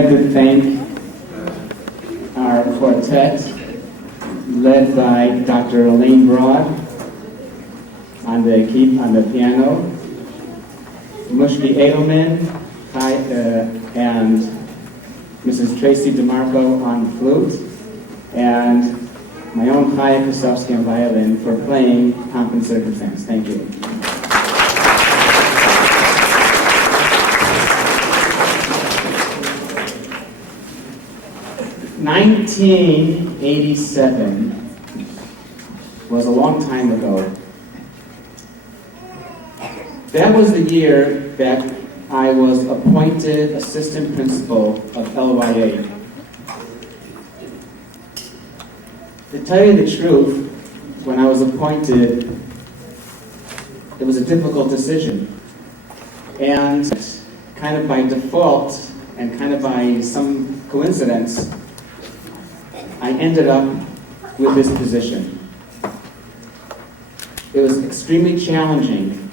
like to thank our quartet, led by Dr. Elaine Broad on the piano, Mushki Edelman and Mrs. Tracy DeMarco on flute, and my own Chaya Kosovsky on violin for playing Pomp and Circumstance. Thank you. "1987 was a long time ago. That was the year that I was appointed assistant principal of LYA. To tell you the truth, when I was appointed, it was a difficult decision. And kind of by default, and kind of by some coincidence, I ended up with this position. It was extremely challenging.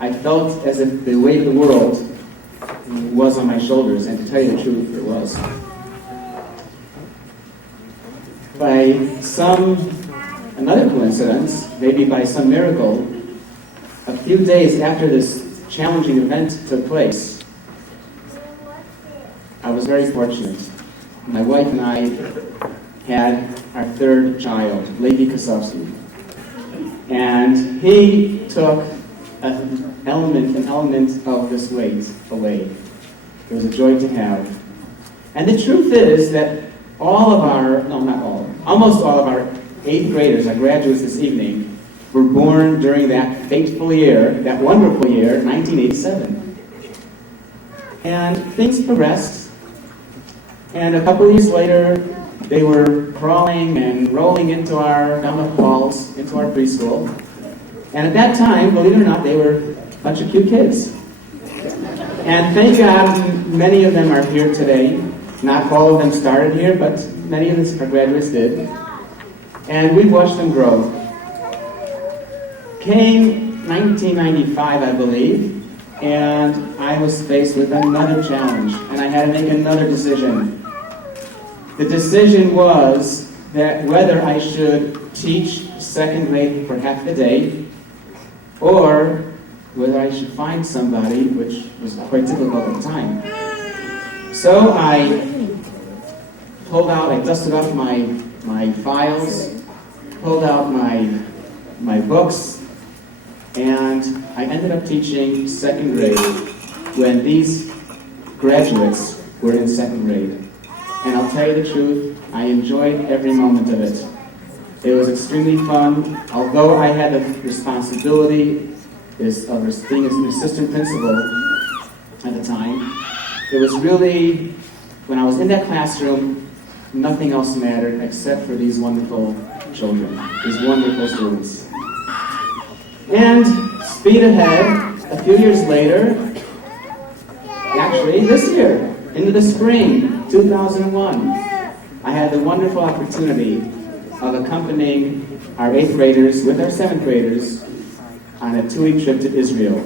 I felt as if the weight of the world was on my shoulders, and to tell you the truth, it was. By another coincidence, maybe by some miracle, a few days after this challenging event took place, I was very fortunate. My wife and I had our third child, Levi Kosovsky. And he took an element of this weight away. It was a joy to have. And the truth is that almost all of our 8th graders, our graduates this evening, were born during that fateful year, that wonderful year, 1987. And things progressed, and a couple of years later, they were crawling and rolling down the halls, into our preschool. And at that time, believe it or not, they were a bunch of cute kids. And thank God, many of them are here today. Not all of them started here, but many of our graduates did. And we've watched them grow. Came 1995, I believe, and I was faced with another challenge, and I had to make another decision. The decision was that whether I should teach 2nd grade for half the day, or whether I should find somebody, which was quite difficult at the time. So I dusted off my files, pulled out my books, and I ended up teaching 2nd grade when these graduates were in 2nd grade. And I'll tell you the truth, I enjoyed every moment of it. It was extremely fun. Although I had the responsibility of being an assistant principal at the time, it was really, when I was in that classroom, nothing else mattered except for these wonderful children, these wonderful students. And speed ahead, a few years later, actually this year, into the spring, 2001, I had the wonderful opportunity of accompanying our 8th graders with our 7th graders on a 2-week trip to Israel.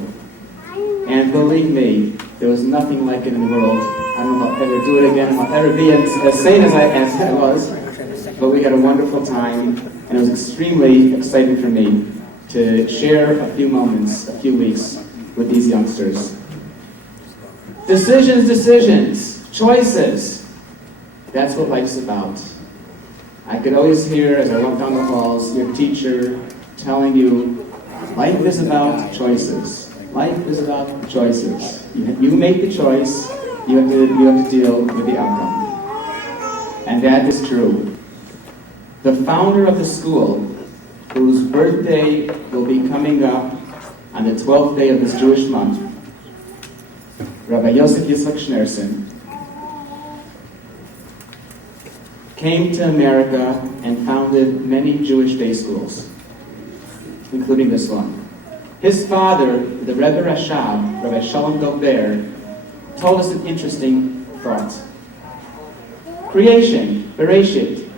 And believe me, there was nothing like it in the world. I don't know if I'll ever do it again, I'll ever be as sane as I was, but we had a wonderful time, and it was extremely exciting for me to share a few moments, a few weeks with these youngsters. Decisions, choices. That's what life's about. I could always hear, as I walked down the halls, your teacher telling you, life is about choices. Life is about choices. You make the choice, you have to deal with the outcome. And that is true. The founder of the school, whose birthday will be coming up on the 12th day of this Jewish month, Rabbi Yosef Yitzchak Schneerson, came to America and founded many Jewish day schools, including this one. His father, the Rebbe Rashab, Rabbi Shalom Dober, told us an interesting thought. Creation, Bereshit.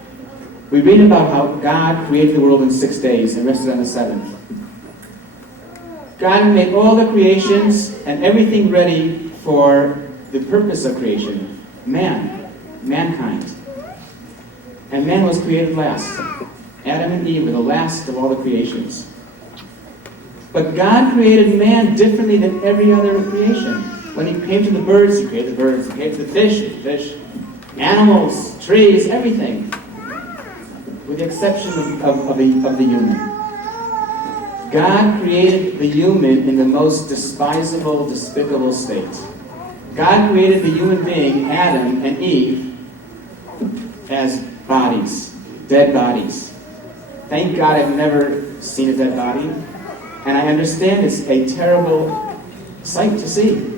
We read about how God created the world in 6 days and rested on the 7th. God made all the creations and everything ready for the purpose of creation, mankind. And man was created last. Adam and Eve were the last of all the creations. But God created man differently than every other creation. When he came to the birds, he created the birds. He came to the fish, animals, trees, everything. With the exception of the human. God created the human in the most despisable, despicable state. God created the human being, Adam and Eve, as bodies, dead bodies. Thank God I've never seen a dead body. And I understand it's a terrible sight to see.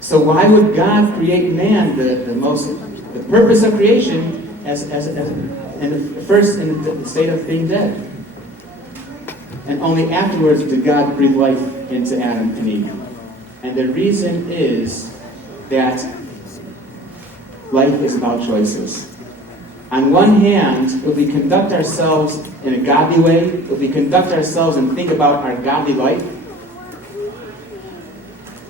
So why would God create man, the purpose of creation, as in the state of being dead? And only afterwards did God breathe life into Adam and Eve. And the reason is that life is about choices. On one hand, if we conduct ourselves in a godly way, if we conduct ourselves and think about our godly life,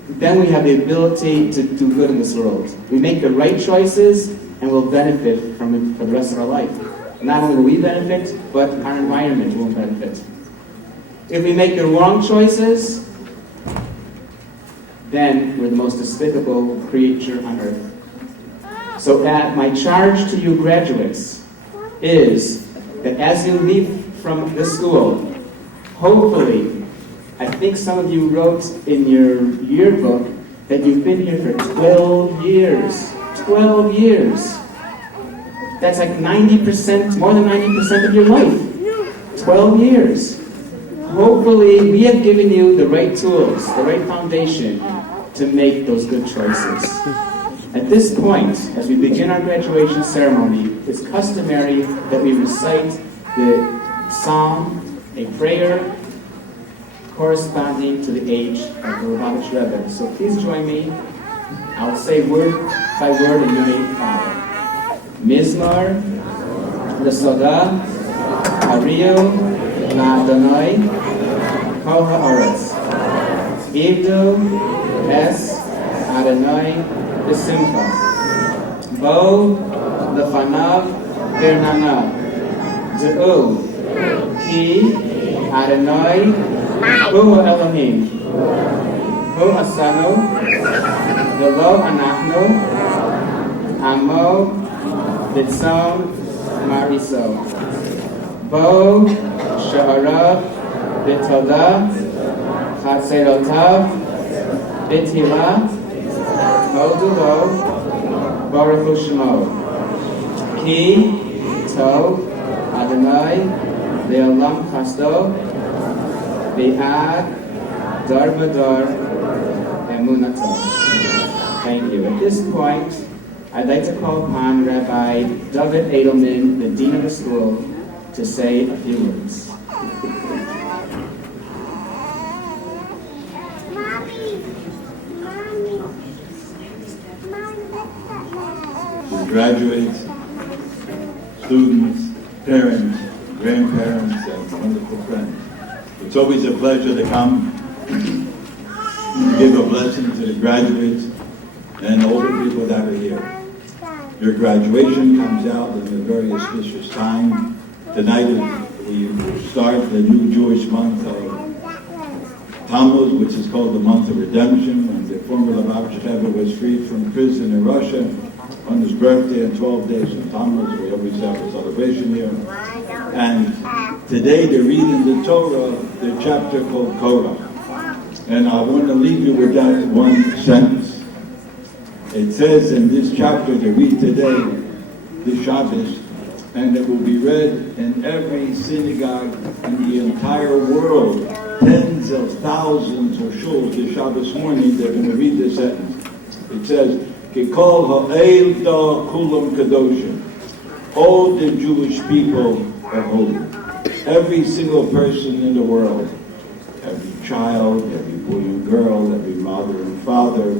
then we have the ability to do good in this world. We make the right choices and we'll benefit from it for the rest of our life. Not only will we benefit, but our environment will benefit. If we make the wrong choices, then we're the most despicable creature on earth. So my charge to you graduates is that as you leave from this school, hopefully, I think some of you wrote in your yearbook that you've been here for 12 years. 12 years. That's like 90%, more than 90% of your life. 12 years. Hopefully, we have given you the right tools, the right foundation to make those good choices. At this point, as we begin our graduation ceremony, it's customary that we recite the psalm, a prayer corresponding to the age of the Lubavitch Rebbe. So please join me. I'll say word by word and you may follow. Mizmor, L'Soda, Hariu, La'Adonai, Kol Ha'aretz. Ivdu, Es, Adonai, B'Simcha. Bo, Lefanav, Birnanav. Ze'u, Ki, Adonai, Hu Elohim. Hu Asanu, V'lo Anachnu, Amo, B'Tzom, Mariso. Bo, Sha'arav, B'Todah, Chatzerotav, B'Tila, Odulo, Baruch Hu Shemo. Ki, Tov, Adonai, Le'olam Chasto, Be'ad, Dar V'Dar, Emunato. Thank you. At this point, I'd like to call upon Rabbi David Edelman, the Dean of the school, to say a few words. Graduates, students, parents, grandparents, and wonderful friends. It's always a pleasure to come and give a blessing to the graduates and all the people that are here. Your graduation comes out in a very auspicious time. Tonight we start the new Jewish month of Tammuz, which is called the month of redemption, when the former Lubavitch Rebbe was freed from prison in Russia. On his birthday and 12 days in Tammuz, we always have a celebration here. And today they're reading the Torah, the chapter called Korah. And I want to leave you with that one sentence. It says in this chapter to read today, the Shabbos, and it will be read in every synagogue in the entire world. Tens of thousands of shuls this Shabbos morning, they're going to read this sentence. It says, Kikol ha'el da kulam kadoshim. All the Jewish people are holy. Every single person in the world, every child, every boy and girl, every mother and father,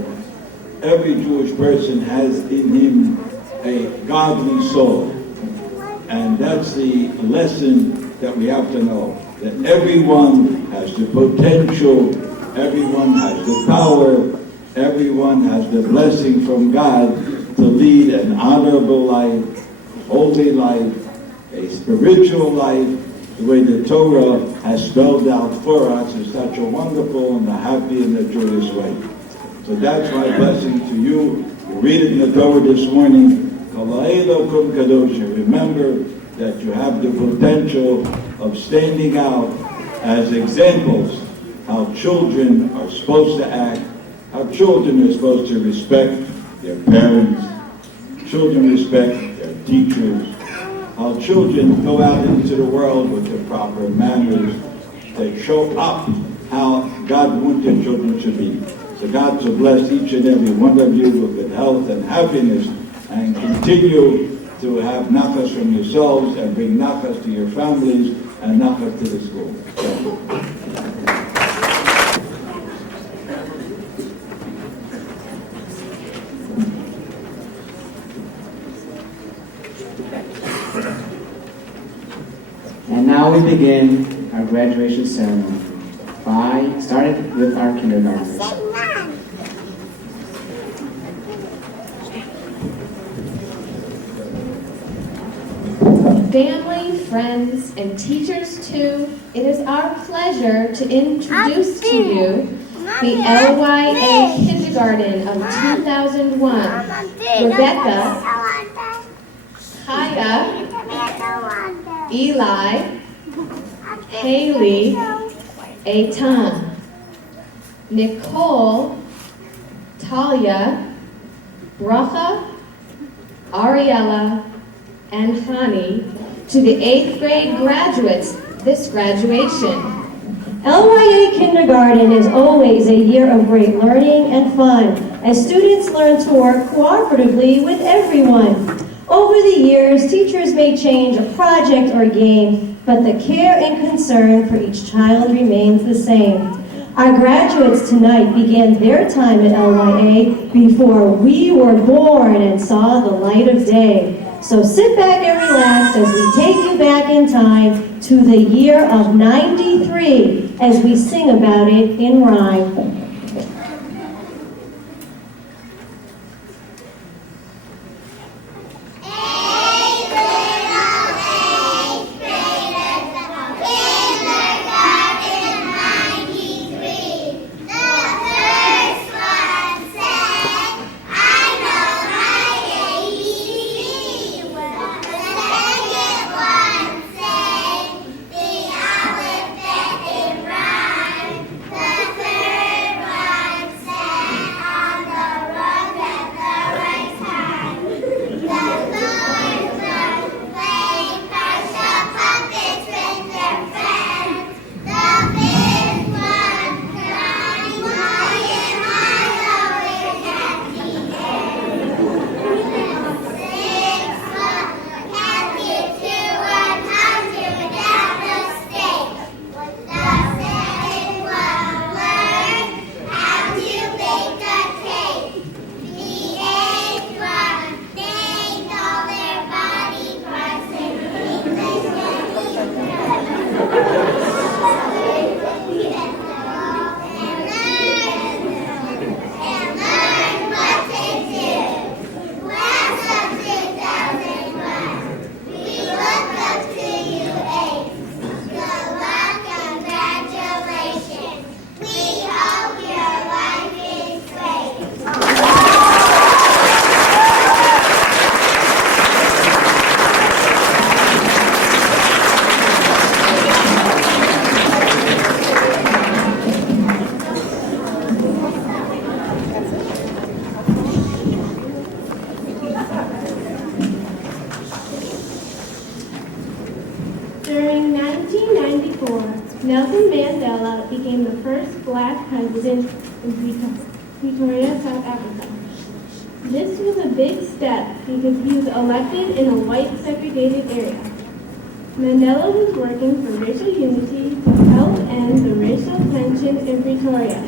every Jewish person has in him a godly soul. And that's the lesson that we have to know. That everyone has the potential, everyone has the power everyone has the blessing from God to lead an honorable life, holy life, a spiritual life, the way the Torah has spelled out for us is such a wonderful and a happy and a joyous way. So that's my blessing to you. You read it in the Torah this morning. Remember that you have the potential of standing out as examples how children are supposed to act, how children are supposed to respect their parents, children respect their teachers, how children go out into the world with the proper manners. They show up how God wanted children to be. So God to bless each and every one of you with good health and happiness, and continue to have nachas from yourselves and bring nachas to your families and nachas to the school. Thank you. And now we begin our graduation ceremony starting with our kindergartners. Family, friends, and teachers too, it is our pleasure to introduce to you the LYA Kindergarten of 2001. Rebecca, Kaya, Eli, Haley, Eitan, Nicole, Talia, Bracha, Ariella, and Hani to the 8th grade graduates this graduation. LYA Kindergarten is always a year of great learning and fun as students learn to work cooperatively with everyone. Over the years, teachers may change a project or game, but the care and concern for each child remains the same. Our graduates tonight began their time at LYA before we were born and saw the light of day. So sit back and relax as we take you back in time to the year of 93 as we sing about it in rhyme. During 1994, Nelson Mandela became the first black president in Pretoria, South Africa. This was a big step because he was elected in a white segregated area. Mandela was working for racial unity to help end the racial tension in Pretoria.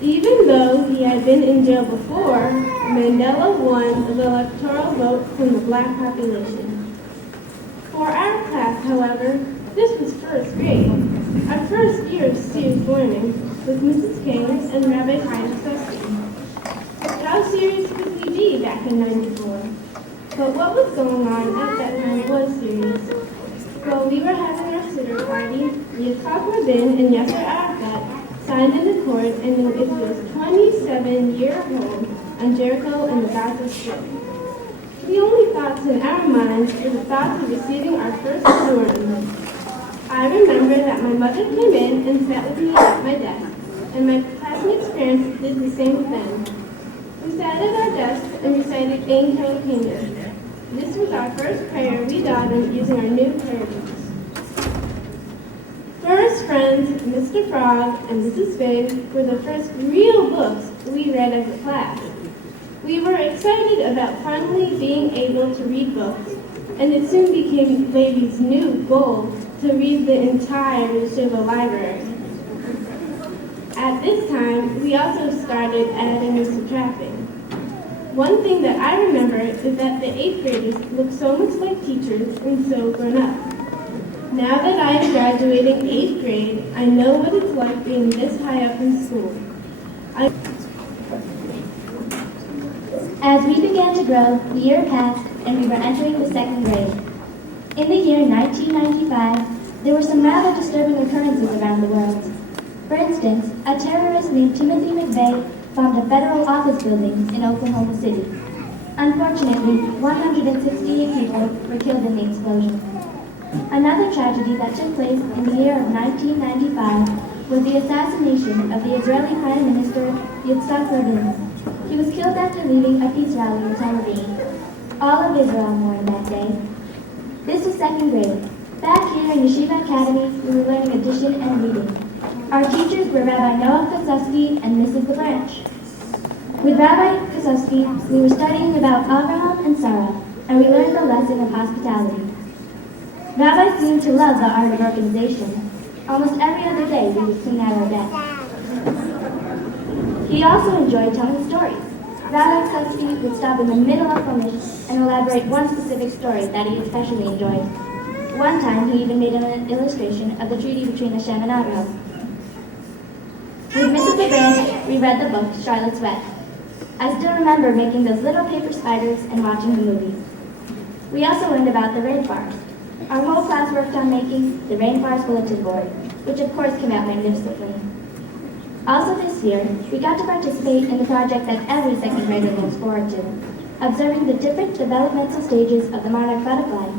Even though he had been in jail before, Mandela won the electoral vote from the black population. For our class, however, this was first grade. Our first year of serious learning with Mrs. King and Rabbi Chaim Suski. How serious could we be back in '94? But what was going on at that time was serious. While we were having our sitter party, Yitzhak Rabin and Yasser Arafat signed an accord ending Israel's 27-year hold on Jericho and the Gaza Strip. The only thoughts in our minds were the thoughts of receiving our first Purim. I remember that my mother came in and sat with me at my desk, and my classmates' parents did the same thing. We sat at our desks and recited Ein Elokeinu. This was our first prayer we davened using our new prayer books. First Friends, Mr. Frog, and Mrs. Fig were the first real books we read as a class. We were excited about finally being able to read books, and it soon became Levi's new goal to read the entire Yeshiva library. At this time, we also started adding and subtracting. One thing that I remember is that the 8th graders look so much like teachers and so grown up. Now that I am graduating 8th grade, I know what it's like being this high up in school. As we began to grow, the year passed and we were entering the 2nd grade. In the year 1995, there were some rather disturbing occurrences around the world. For instance, a terrorist named Timothy McVeigh bombed a federal office building in Oklahoma City. Unfortunately, 168 people were killed in the explosion. Another tragedy that took place in the year of 1995 was the assassination of the Israeli Prime Minister Yitzhak Rabin. He was killed after leaving a peace rally in Tel Aviv. All of Israel mourned that day. This was 2nd grade. Back here in Yeshiva Academy, we were learning addition and reading. Our teachers were Rabbi Noah Kosowski and Mrs. LeBranch. With Rabbi Kosowski, we were studying about Abraham and Sarah, and we learned the lesson of hospitality. Rabbi seemed to love the art of organization. Almost every other day, we would clean out our desk. He also enjoyed telling stories. Rabbi Kosowski would stop in the middle of Chumash and elaborate one specific story that he especially enjoyed. One time, he even made an illustration of the treaty between Hashem and Abraham. With Mrs. LeBranch, we read the book Charlotte's Web. I still remember making those little paper spiders and watching the movie. We also learned about the rainforest. Our whole class worked on making the rainforest bulletin board, which of course came out magnificently. Also this year, we got to participate in the project that every 2nd grader looks forward to, observing the different developmental stages of the monarch butterfly.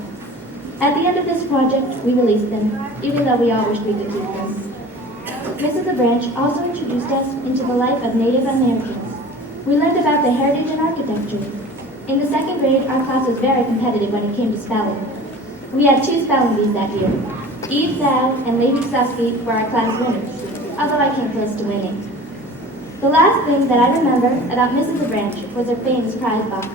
At the end of this project, we released them, even though we all wished we could keep them. Mrs. LeBranch also introduced us into the life of Native Americans. We learned about the heritage and architecture. In the 2nd grade, our class was very competitive when it came to spelling. We had 2 spelling bees that year. Eve Thou and Levi Kosowski were our class winners, although I came close to winning. The last thing that I remember about Mrs. LeBranch was her famous prize box.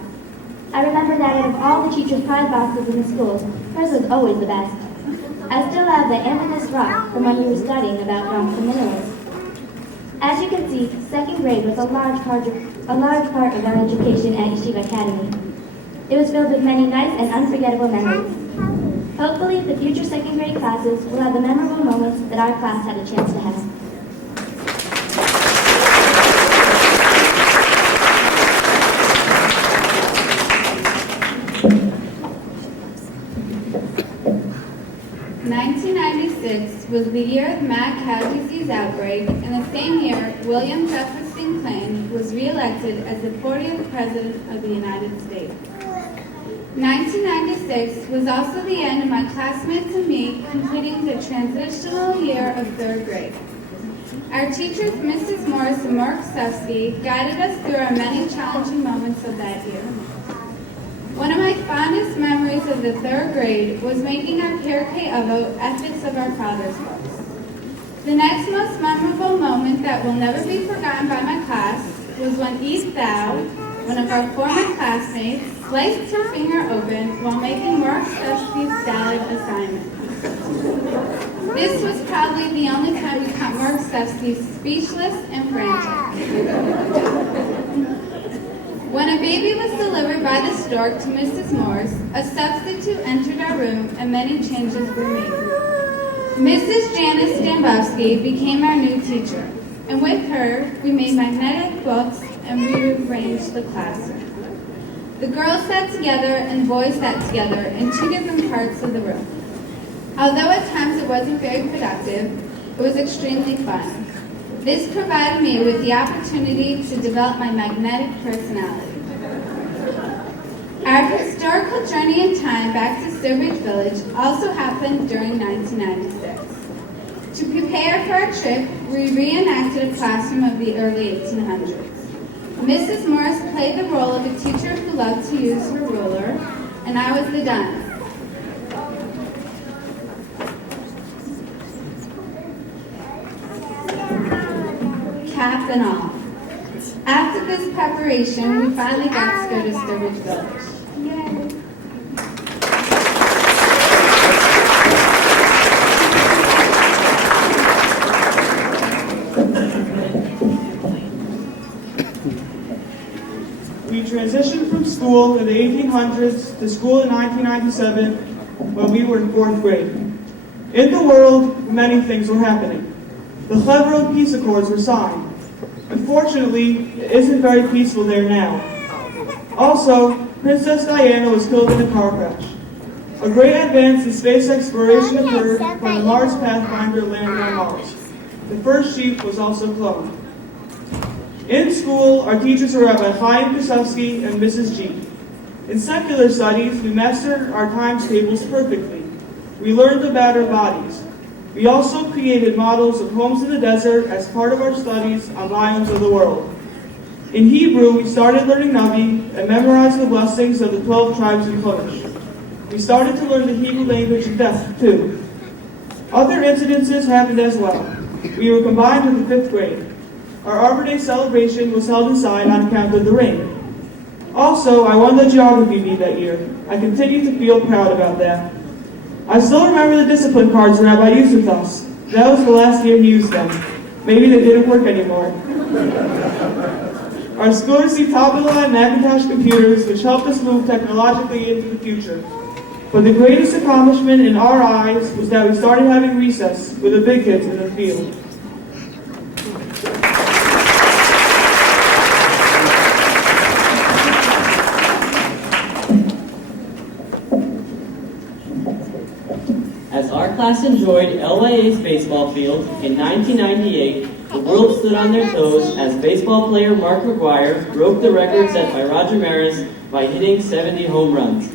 I remember that out of all the teachers' prize boxes in the school, hers was always the best. I still have the amethyst rock from when we were studying about rocks and minerals. As you can see, 2nd grade was a large part of our education at Yeshiva Academy. It was filled with many nice and unforgettable memories. Hopefully, the future 2nd grade classes will have the memorable moments that our class had a chance to have. Was the year of mad cow disease outbreak, and the same year, William Jefferson Clinton was re-elected as the 40th President of the United States. 1996 was also the end of my classmates and me completing the transitional year of 3rd grade. Our teachers, Mrs. Morris and Mark Sufsky, guided us through our many challenging moments of that year. One of my fondest memories of the 3rd grade was making our Pirkei Avot Ethics of Our Fathers books. The next most memorable moment that will never be forgotten by my class was when Eve Thou, one of our former classmates, sliced her finger open while making Mark Sufsky's salad assignment. This was probably the only time we caught Mark Sufsky speechless and frantic. When a baby was delivered by the stork to Mrs. Morse, a substitute entered our room and many changes were made. Mrs. Janice Stambowski became our new teacher, and with her, we made magnetic books and rearranged the classroom. The girls sat together and the boys sat together in two different parts of the room. Although at times it wasn't very productive, it was extremely fun. This provided me with the opportunity to develop my magnetic personality. Our historical journey in time back to Sturbridge Village also happened during 1996. To prepare for our trip, we reenacted a classroom of the early 1800s. Mrs. Morris played the role of a teacher who loved to use her ruler, and I was the dunce. Cap and all. After this preparation, we finally got to go to Sturbridge Village. We transitioned from school in the 1800s to school in 1997 when we were in 4th grade. In the world, many things were happening. The Cleveland Peace Accords were signed. Unfortunately, it isn't very peaceful there now. Also, Princess Diana was killed in a car crash. A great advance in space exploration occurred when the Mars Pathfinder landed on Mars. The first sheep was also cloned. In school, our teachers were Rabbi Chaim Kosovsky and Mrs. G. In secular studies, we mastered our times tables perfectly. We learned about our bodies. We also created models of homes in the desert as part of our studies on biomes of the world. In Hebrew, we started learning Navi and memorized the blessings of the 12 tribes in Chumash. We started to learn the Hebrew language in depth, too. Other incidences happened as well. We were combined with the 5th grade. Our Arbor Day celebration was held inside on account of the rain. Also, I won the geography meet that year. I continue to feel proud about that. I still remember the discipline cards Rabbi used with us. That was the last year he used them. Maybe they didn't work anymore. Our school received top-of-the-line Macintosh computers, which helped us move technologically into the future. But the greatest accomplishment in our eyes was that we started having recess with the big kids in the field. As our class enjoyed LYA's baseball field, in 1998, the world stood on their toes as baseball player Mark McGwire broke the record set by Roger Maris by hitting 70 home runs.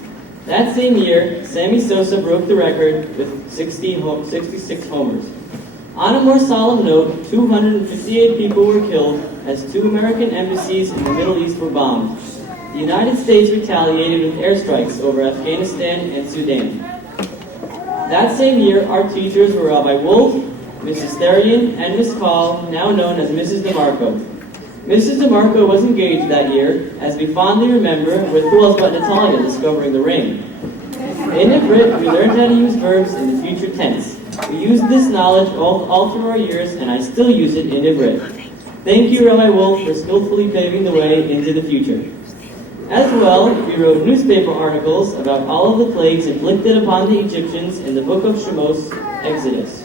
That same year, Sammy Sosa broke the record with 66 homers. On a more solemn note, 258 people were killed as 2 American embassies in the Middle East were bombed. The United States retaliated with airstrikes over Afghanistan and Sudan. That same year, our teachers were Rabbi Wolf, Mrs. Therian, and Miss Call, now known as Mrs. DeMarco. Mrs. DeMarco was engaged that year, as we fondly remember, with who else but Natalia discovering the ring. In Ivrit, we learned how to use verbs in the future tense. We used this knowledge all through our years, and I still use it in Ivrit. Thank you, Rabbi Wolf, for skillfully paving the way into the future. As well, we wrote newspaper articles about all of the plagues inflicted upon the Egyptians in the book of Shemos, Exodus.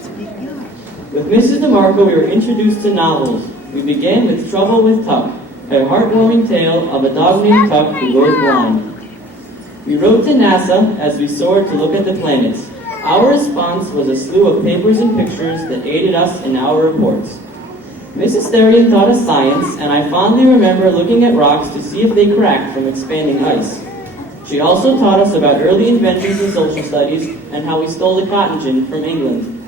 With Mrs. DeMarco, we were introduced to novels. We began with Trouble with Tuck, a heartwarming tale of a dog named Tuck who goes blind. We wrote to NASA as we soared to look at the planets. Our response was a slew of papers and pictures that aided us in our reports. Mrs. Therian taught us science, and I fondly remember looking at rocks to see if they cracked from expanding ice. She also taught us about early inventions in social studies and how we stole the cotton gin from England.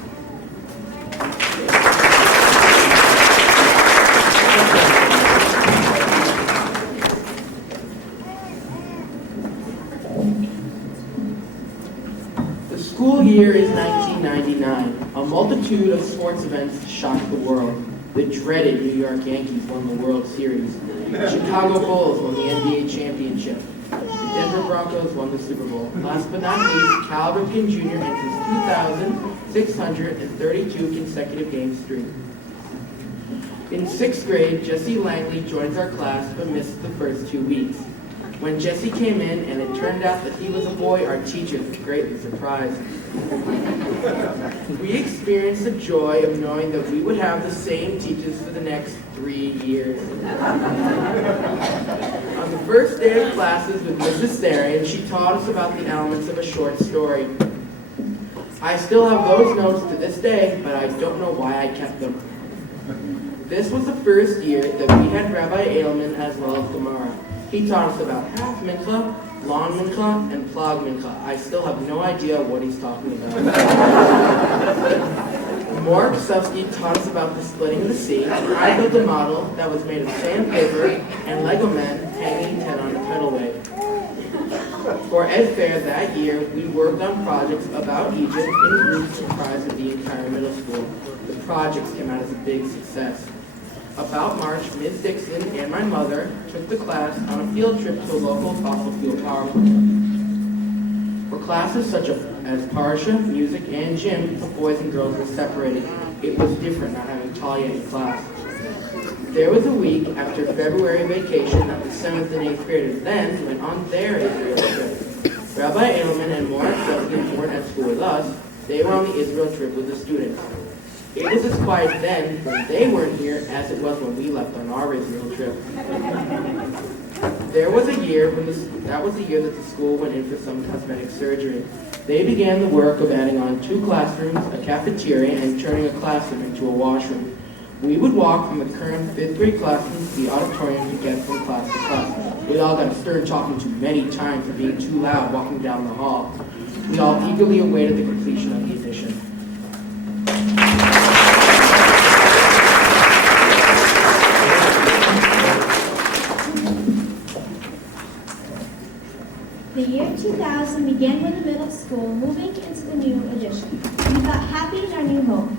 The school year is 1999. A multitude of sports events shocked the world. The dreaded New York Yankees won the World Series. The Chicago Bulls won the NBA championship. The Denver Broncos won the Super Bowl. Last but not least, Cal Ripken Jr. ends his 2,632 consecutive game streak. In 6th grade, Jesse Langley joins our class but missed the first 2 weeks. When Jesse came in and it turned out that he was a boy, our teachers were greatly surprised. We experienced the joy of knowing that we would have the same teachers for the next 3 years. On the first day of classes with Mrs. Therian, she taught us about the elements of a short story. I still have those notes to this day, but I don't know why I kept them. This was the first year that we had Rabbi Edelman as well as Gemara. He taught us about half mincha, lawn mincha, and plug mincha. I still have no idea what he's talking about. Mark Sufsky taught us about the splitting of the sea. I built a model that was made of sandpaper and Lego men hanging 10 on a pedalway. For Ed Fair that year, we worked on projects about Egypt in groups comprised of the entire middle school. The projects came out as a big success. About March, Ms. Dixon and my mother took the class on a field trip to a local fossil fuel power plant. For classes such as Parsha, music, and gym, the boys and girls were separated. It was different not having Talia in class. There was a week after February vacation that the 7th and 8th graders then went on their Israel trip. Rabbi Edelman and Mark Sufsky weren't at school with us. They were on the Israel trip with the students. It was as quiet then when they weren't here as it was when we left on our Israel trip. That was the year that the school went in for some cosmetic surgery. They began the work of adding on 2 classrooms, a cafeteria, and turning a classroom into a washroom. We would walk from the current 5th grade classroom to the auditorium to get from class to class. We all got stern talking to many times for being too loud walking down the hall. We all eagerly awaited the completion of the addition. The year 2000 began with the middle school moving into the new addition. We felt happy in our new home.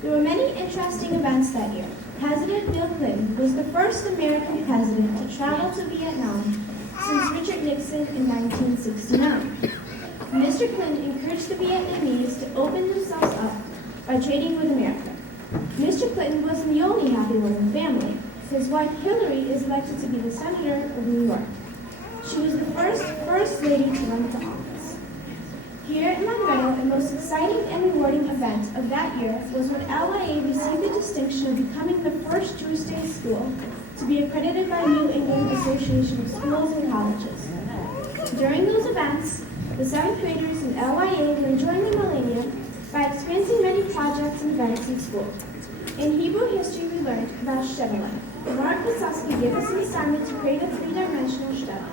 There were many interesting events that year. President Bill Clinton was the first American president to travel to Vietnam since Richard Nixon in 1969. Mr. Clinton encouraged the Vietnamese to open themselves up by trading with America. Mr. Clinton wasn't the only happy one in the family. His wife Hillary is elected to be the Senator of New York. She was the first lady to run for office. Here in Monroe, the most exciting and rewarding event of that year was when LYA received the distinction of becoming the first Jewish state school to be accredited by New England Association of Schools and Colleges. During those events, the 7th graders in LYA were enjoying the millennium by experiencing many projects and events in school. In Hebrew history, we learned about shtetl life. Mark Wasowski gave us an assignment to create a 3-dimensional shtetl.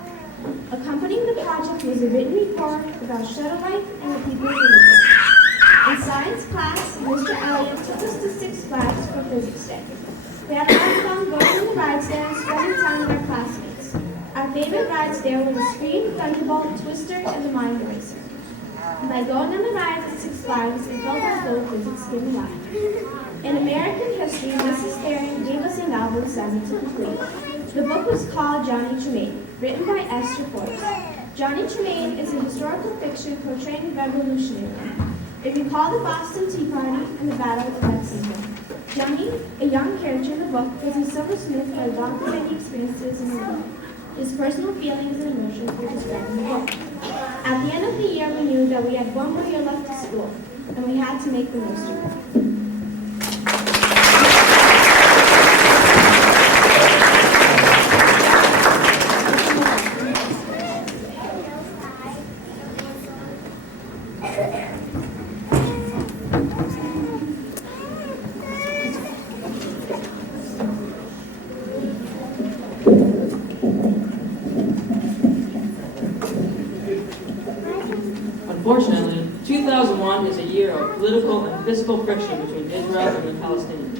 Accompanying the project was a written report about shtetl life and the people who lived there. In science class, Mr. Elliott took us to Six Flags for Physics Day. We had a lot of fun going on the rides there and spending time with our classmates. Our favorite rides there were the Scream, Thunderbolt, Twister, and the Mind Eraser. By going on the rides at Six Flags, it felt as though physics came alive. In American history, Mrs. Therian gave us a novel assignment to complete. The book was called Johnny Tremaine, written by Esther Forbes. Johnny Tremaine is a historical fiction portraying revolutionary. It recalled the Boston Tea Party and the Battle of Lexington. Johnny, a young character in the book, was a silversmith by documenting experiences in the world. His personal feelings and emotions were described in the book. At the end of the year, we knew that we had 1 more year left to school, and we had to make the most of it. Unfortunately, 2001 is a year of political and physical friction between Israel and the Palestinians.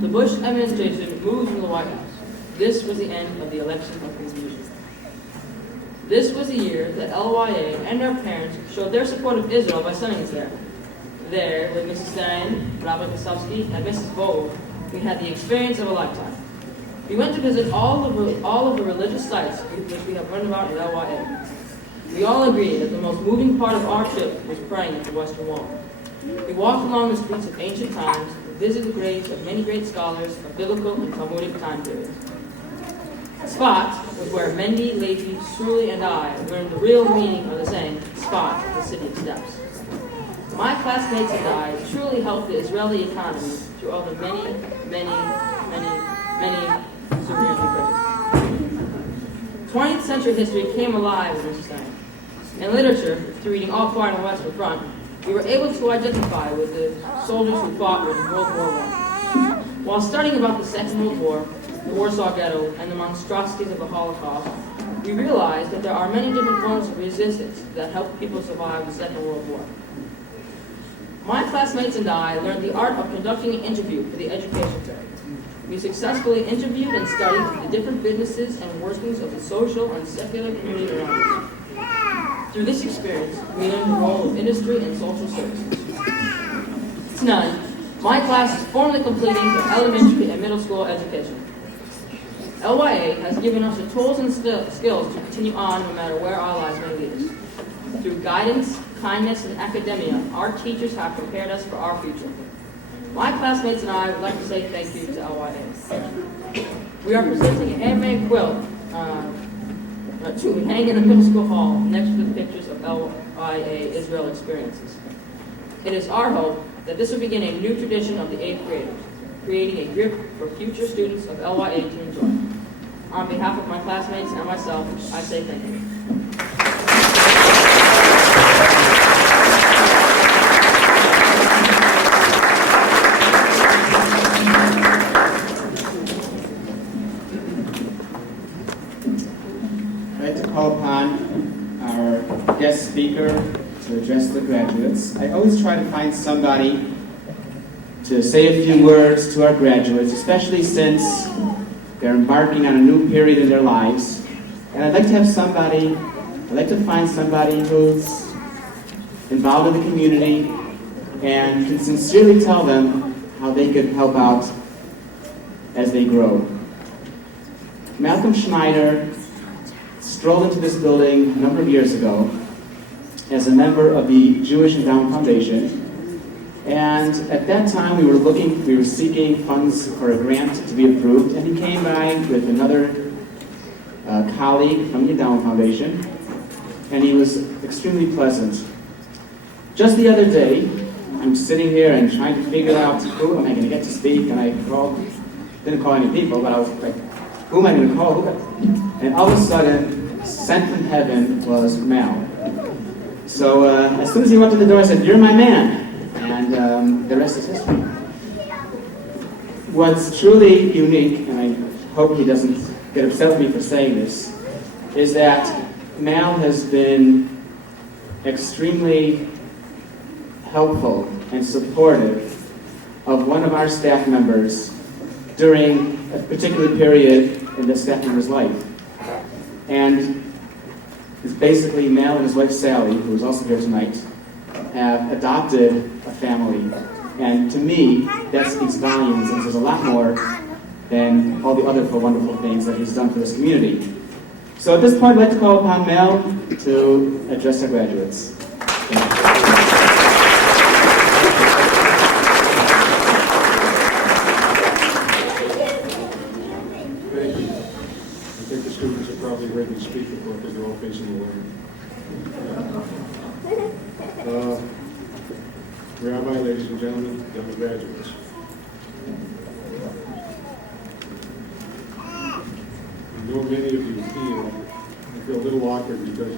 The Bush administration moved from the White House. This was the end of the election of confusion. This was the year that LYA and our parents showed their support of Israel by sending us there. There, with Mrs. Stein, Rabbi Kosovsky, and Mrs. Vog, we had the experience of a lifetime. We went to visit all of the religious sites which we have learned about at LYA. We all agreed that the most moving part of our trip was praying at the Western Wall. We walked along the streets of ancient times and visited the graves of many great scholars of biblical and Talmudic time periods. Spot was where Mendy, Levi, Sruli, and I learned the real meaning of the saying, Spot, the city of steps. My classmates and I truly helped the Israeli economy through all the many severe critics. 20th century history came alive in this time. In literature, through reading All Quiet on the Western Front, we were able to identify with the soldiers who fought in World War I. While studying about the Second World War, the Warsaw Ghetto, and the monstrosities of the Holocaust, we realized that there are many different forms of resistance that helped people survive the Second World War. My classmates and I learned the art of conducting an interview for the education fair. We successfully interviewed and studied the different businesses and workings of the social and secular community around us. Through this experience, we learned the role of industry and social services. Tonight, my class is formally completing their elementary and middle school education. LYA has given us the tools and skills to continue on no matter where our lives may lead us. Through guidance, kindness, and academia, our teachers have prepared us for our future. My classmates and I would like to say thank you to LYA. We are presenting a handmade quilt to hang in the middle school hall next to the pictures of LYA Israel experiences. It is our hope that this will begin a new tradition of the 8th graders, creating a grip for future students of LYA to enjoy. On behalf of my classmates and myself, I say thank you. I'd like to call upon our guest speaker to address the graduates. I always try to find somebody to say a few words to our graduates, especially since they're embarking on a new period in their lives. And I'd like to find somebody who's involved in the community and can sincerely tell them how they could help out as they grow. Malcolm Schneider strolled into this building a number of years ago as a member of the Jewish Endowment Foundation. And at that time, we were seeking funds for a grant to be approved, and he came by with another colleague from the Endowment Foundation, and he was extremely pleasant. Just the other day, I'm sitting here and trying to figure out who am I going to get to speak, and I didn't call any people, but I was like, who am I going to call? And all of a sudden, sent from heaven was Mal. So as soon as he walked in the door, I said, "You're my man." And the rest is history. What's truly unique, and I hope he doesn't get upset with me for saying this, is that Mal has been extremely helpful and supportive of one of our staff members during a particular period in the staff member's life. And it's basically Mal and his wife Sally, who is also here tonight, have adopted a family. And to me, that speaks volumes and says a lot more than all the other wonderful things that he's done for this community. So at this point, I'd like to call upon Mal to address our graduates. Thank you. I think the students are probably ready to speak because they're all facing the line. Rabbi, ladies and gentlemen, young graduates. I know many of you here. I feel a little awkward because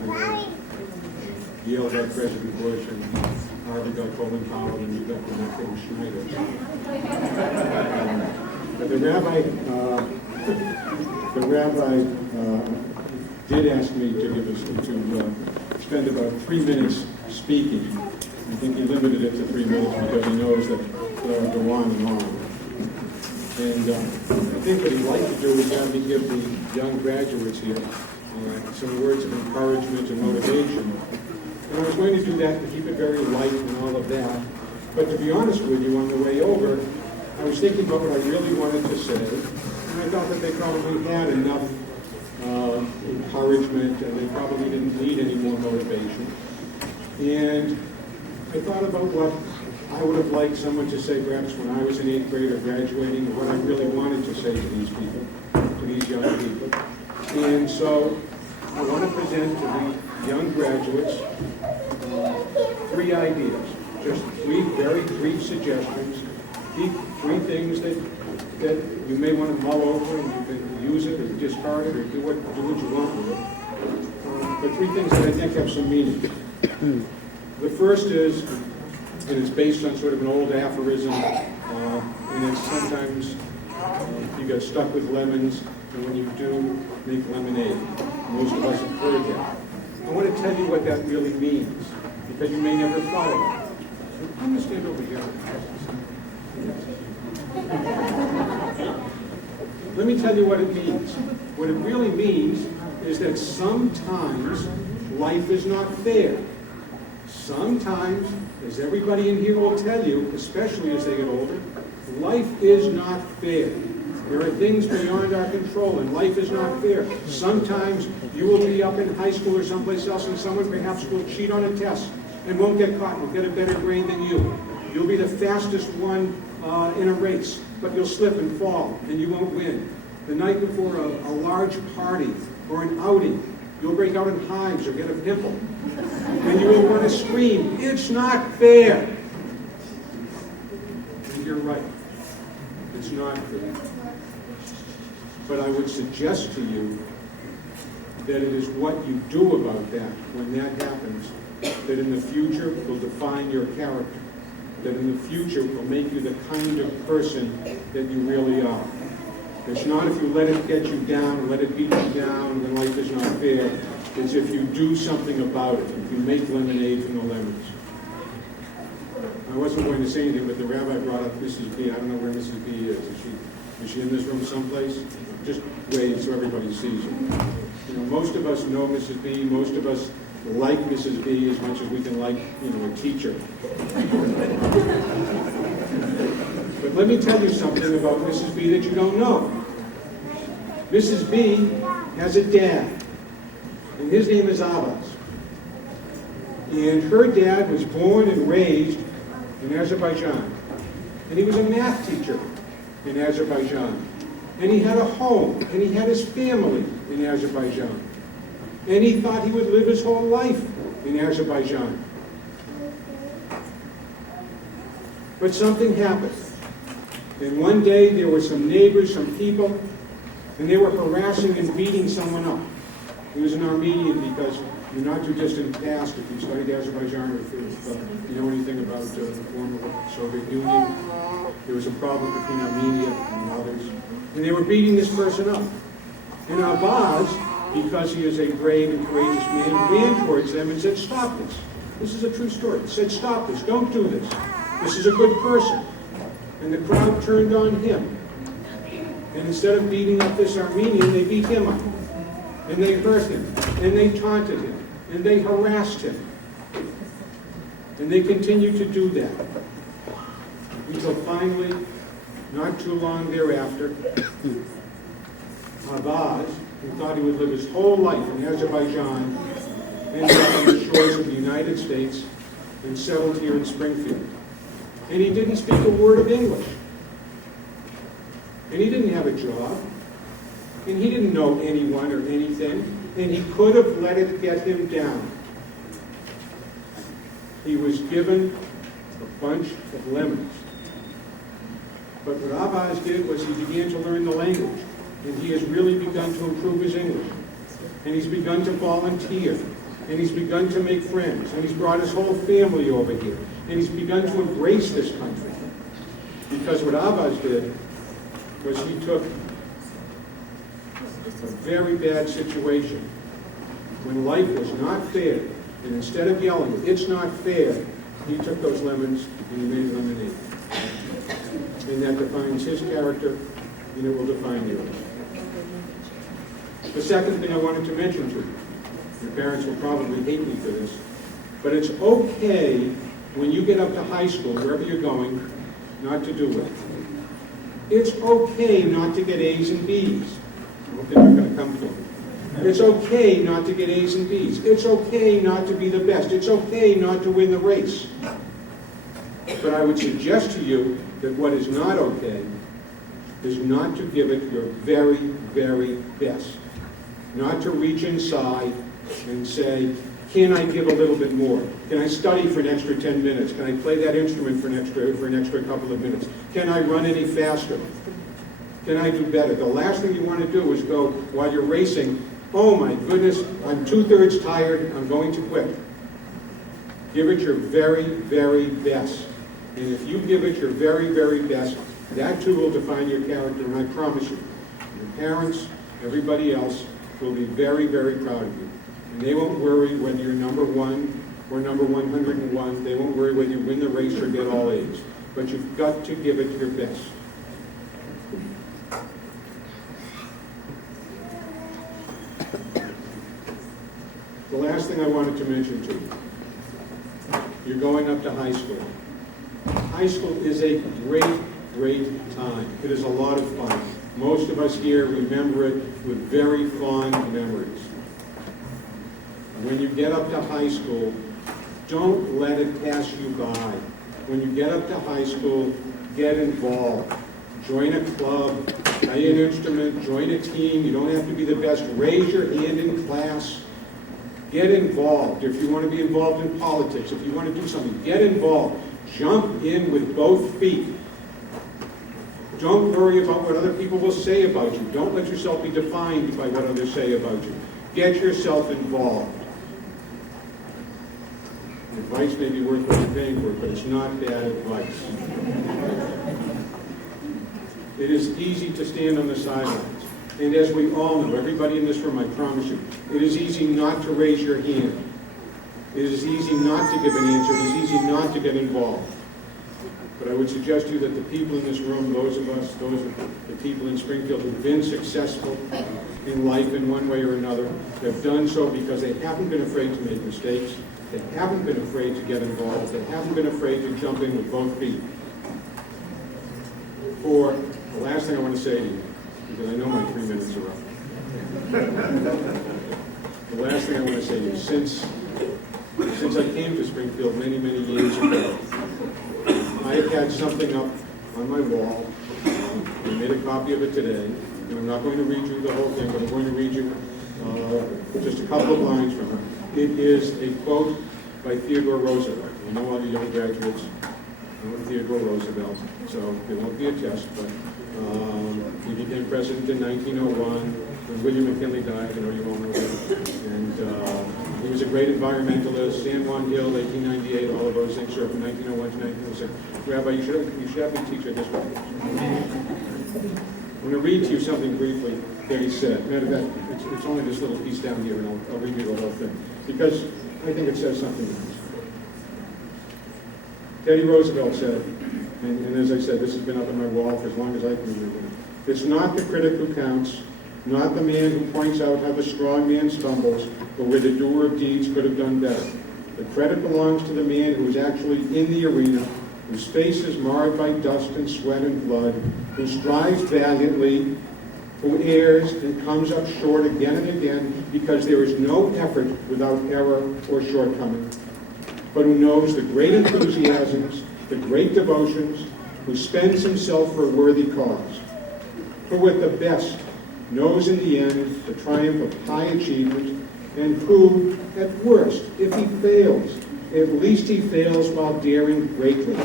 Yale got President Bush and Harvard got Colin Powell and we got the Malcolm Schneider. But the rabbi did ask me to spend about 3 minutes speaking. I think he limited it to 3 minutes because he knows that it'll go on and on. And I think what he'd like to do is have me give the young graduates here some words of encouragement and motivation. And I was going to do that to keep it very light and all of that. But to be honest with you, on the way over, I was thinking about what I really wanted to say. And I thought that they probably had enough encouragement and they probably didn't need any more motivation. And I thought about what I would have liked someone to say perhaps when I was in 8th grade or graduating, and what I really wanted to say to these people, to these young people. And so I want to present to the young graduates 3 ideas. just three very brief suggestions, three things that you may want to mull over, and you can use it or discard it or do what you want with it. But three things that I think have some meaning. The first is, and it's based on sort of an old aphorism, and it's sometimes you get stuck with lemons, and when you do, make lemonade. Most of us have heard that. I want to tell you what that really means, because you may never thought of it. I'm going to stand over here. Let me tell you what it means. What it really means is that sometimes life is not fair. Sometimes, as everybody in here will tell you, especially as they get older, life is not fair. There are things beyond our control, and life is not fair. Sometimes you will be up in high school or someplace else, and someone perhaps will cheat on a test and won't get caught, will get a better grade than you. You'll be the fastest one in a race, but you'll slip and fall, and you won't win. The night before a large party or an outing, you'll break out in hives or get a pimple, and you will want to scream, "It's not fair!" And you're right. It's not fair. But I would suggest to you that it is what you do about that when that happens that in the future will define your character, that in the future will make you the kind of person that you really are. It's not if you let it get you down, let it beat you down when life is not fair. It's if you do something about it, if you make lemonade from the lemons. I wasn't going to say anything, but the rabbi brought up Mrs. B. I don't know where Mrs. B is. Is she in this room someplace? Just wave so everybody sees her. You know, most of us know Mrs. B. Most of us like Mrs. B as much as we can like, a teacher. But let me tell you something about Mrs. B that you don't know. Mrs. B has a dad, and his name is Abbas. And her dad was born and raised in Azerbaijan. And he was a math teacher in Azerbaijan. And he had a home, and he had his family in Azerbaijan. And he thought he would live his whole life in Azerbaijan. But something happened. And one day there were some neighbors, some people, and they were harassing and beating someone up. He was an Armenian because you're not too distant past if you studied Azerbaijan or if you know anything about the former Soviet Union. There was a problem between Armenia and others. And they were beating this person up. And Abbas, because he is a brave and courageous man, ran towards them and said, "Stop this. This is a true story." He said, "Stop this. Don't do this. This is a good person." And the crowd turned on him. And instead of beating up this Armenian, they beat him up. And they hurt him. And they taunted him. And they harassed him. And they continued to do that. Until finally, not too long thereafter, Abbas, who thought he would live his whole life in Azerbaijan, ended up on the shores of the United States and settled here in Springfield. And he didn't speak a word of English. And he didn't have a job. And he didn't know anyone or anything. And he could have let it get him down. He was given a bunch of lemons. But what Abbas did was he began to learn the language. And he has really begun to improve his English. And he's begun to volunteer. And he's begun to make friends. And he's brought his whole family over here. And he's begun to embrace this country. Because what Abbas did was he took a very bad situation when life was not fair. And instead of yelling, "It's not fair," he took those lemons and he made lemonade. And that defines his character, and it will define yours. The second thing I wanted to mention to you, your parents will probably hate me for this, but it's okay when you get up to high school, wherever you're going, not to do it. It's okay not to get A's and B's. I don't think you're going to come for me. It's okay not to get A's and B's. It's okay not to be the best. It's okay not to win the race. But I would suggest to you that what is not okay is not to give it your very, very best. Not to reach inside and say, Can I give a little bit more? Can I study for an extra 10 minutes? Can I play that instrument for an extra couple of minutes? Can I run any faster? Can I do better? The last thing you want to do is go, while you're racing, oh my goodness, I'm 2/3 tired, I'm going to quit. Give it your very, very best. And if you give it your very, very best, that too will define your character, and I promise you, your parents, everybody else, will be very, very proud of you. And they won't worry whether you're number 1 or number 101. They won't worry whether you win the race or get all A's. But you've got to give it your best. The last thing I wanted to mention to you, you're going up to high school. High school is a great, great time. It is a lot of fun. Most of us here remember it with very fond memories. When you get up to high school, don't let it pass you by. When you get up to high school, get involved. Join a club, play an instrument, join a team. You don't have to be the best. Raise your hand in class. Get involved. If you want to be involved in politics, if you want to do something, get involved. Jump in with both feet. Don't worry about what other people will say about you. Don't let yourself be defined by what others say about you. Get yourself involved. Advice may be worth what you're paying for, but it's not bad advice. It is easy to stand on the sidelines. And as we all know, everybody in this room, I promise you, it is easy not to raise your hand. It is easy not to give an answer. It is easy not to get involved. But I would suggest to you that the people in this room, those of us, those are the people in Springfield who've been successful in life in one way or another, have done so because they haven't been afraid to make mistakes. They haven't been afraid to get involved. They haven't been afraid to jump in with both feet. For the last thing I want to say to you, because I know my 3 minutes are up. The last thing I want to say to you, since I came to Springfield many, many years ago, I have had something up on my wall. I made a copy of it today, and I'm not going to read you the whole thing, but I'm going to read you just a couple of lines from it. It is a quote by Theodore Roosevelt. You know all the young graduates know Theodore Roosevelt, so it won't be a test, but he became president in 1901. When William McKinley died, I know you all know that. And he was a great environmentalist. San Juan Hill, 1898, all of those things are from 1901 to 1906. Rabbi, you should have me teach it this way. I'm going to read to you something briefly that he said. Matter of fact, it's only this little piece down here, and I'll read you the whole thing, because I think it says something nice. Teddy Roosevelt said, and as I said, this has been up on my wall for as long as I can remember, it's not the critic who counts, not the man who points out how the strong man stumbles, but where the doer of deeds could have done better. The credit belongs to the man who is actually in the arena, whose face is marred by dust and sweat and blood, who strives valiantly, who errs and comes up short again and again, because there is no effort without error or shortcoming, but who knows the great enthusiasms, the great devotions, who spends himself for a worthy cause, who with the best knows in the end the triumph of high achievement, and who, at worst, if he fails, at least he fails while daring greatly,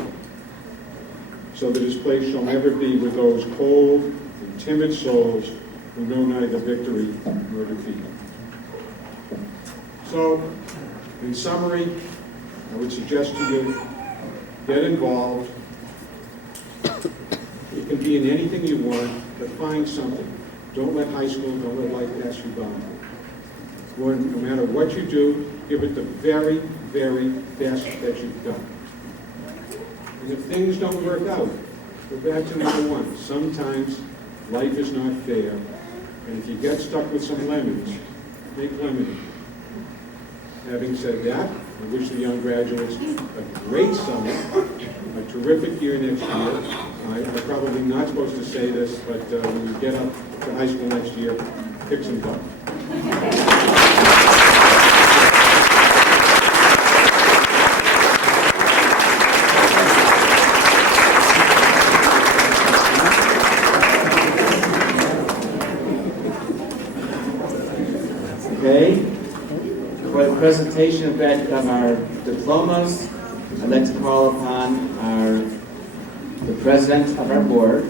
so that his place shall never be with those cold and timid souls who know neither victory nor defeat. So, in summary, I would suggest to you, get involved. You can be in anything you want, but find something. Don't let high school, don't let life pass you by. No matter what you do, give it the very, very best that you've got. And if things don't work out, go back to number one. Sometimes life is not fair, and if you get stuck with some lemons, make lemonade. Having said that, I wish the young graduates a great summer, a terrific year next year. I'm probably not supposed to say this, but when you get up to high school next year, pick some butt. Okay? But presentation of our diplomas, I'd like to call upon the president of our board,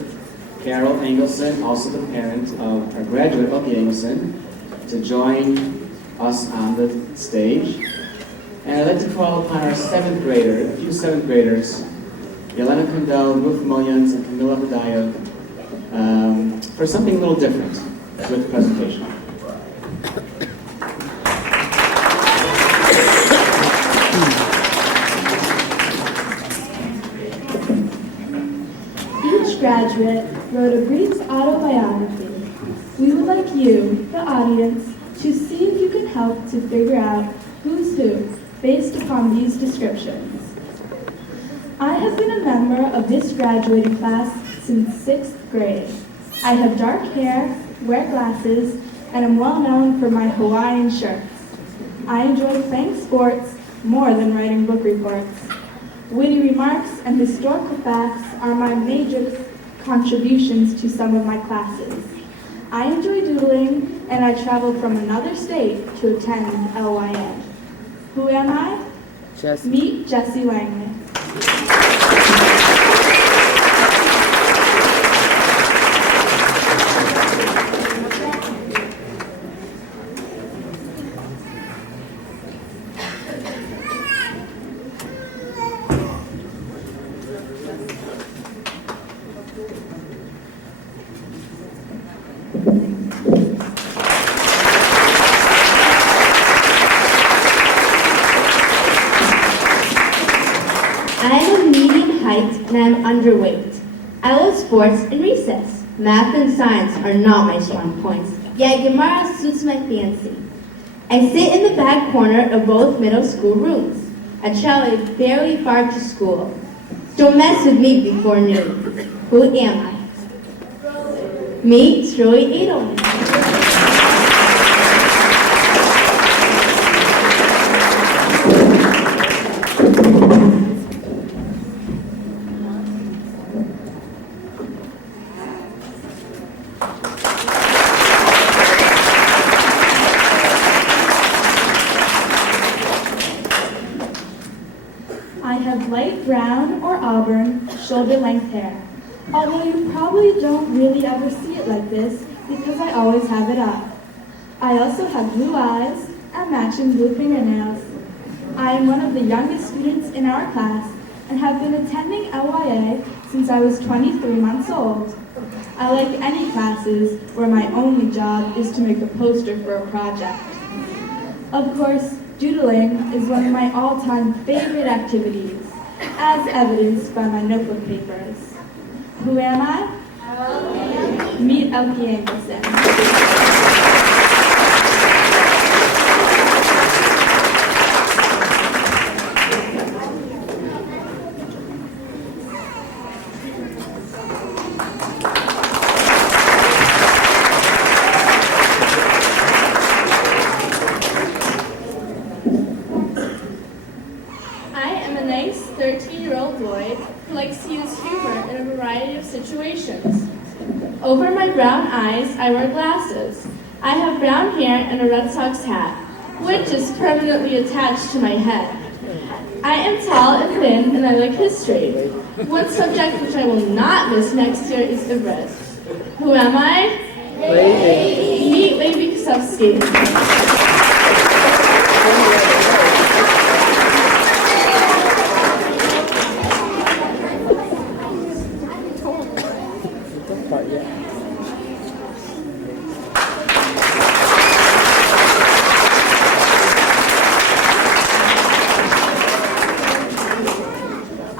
Carol Engelson, also the parent of our graduate, Elke Engelson, to join us on the stage. And I'd like to call upon our a few seventh graders, Yelena Kundel, Ruth Mullins, and Camila Hidayah, for something a little different with the presentation. Each graduate wrote a brief autobiography. We would like you, the audience, to see if you can help to figure out who's who based upon these descriptions. I have been a member of this graduating class since 6th grade. I have dark hair, wear glasses, and am well known for my Hawaiian shirts. I enjoy playing sports more than writing book reports. Witty remarks and historical facts are my major contributions to some of my classes. I enjoy doodling, and I traveled from another state to attend LYA. Who am I? Meet Jessie Langley. I am of medium height and I am underweight. I love sports and recess. Math and science are not my strong points, yet Gemara suits my fancy. I sit in the back corner of both middle school rooms. I travel very far to school. Don't mess with me before noon. Who am I? Meet Troy Edelman. I have light brown or auburn, shoulder-length hair. Although you probably don't really ever see it like this because I always have it up. I also have blue eyes and matching blue fingernails. I am one of the youngest students in our class and have been attending LYA since I was 23 months old. I like any classes where my only job is to make a poster for a project. Of course, doodling is one of my all-time favorite activities, as evidenced by my notebook papers. Who am I? Meet Elke Engelson. I am a nice 13-year-old boy who likes to use humor in a variety of situations. Over my brown eyes, I wear glasses. I have brown hair and a Red Sox hat, which is permanently attached to my head. I am tall and thin, and I like history. One subject which I will not miss next year is Ibris. Who am I? Meet Lady Ksovsky.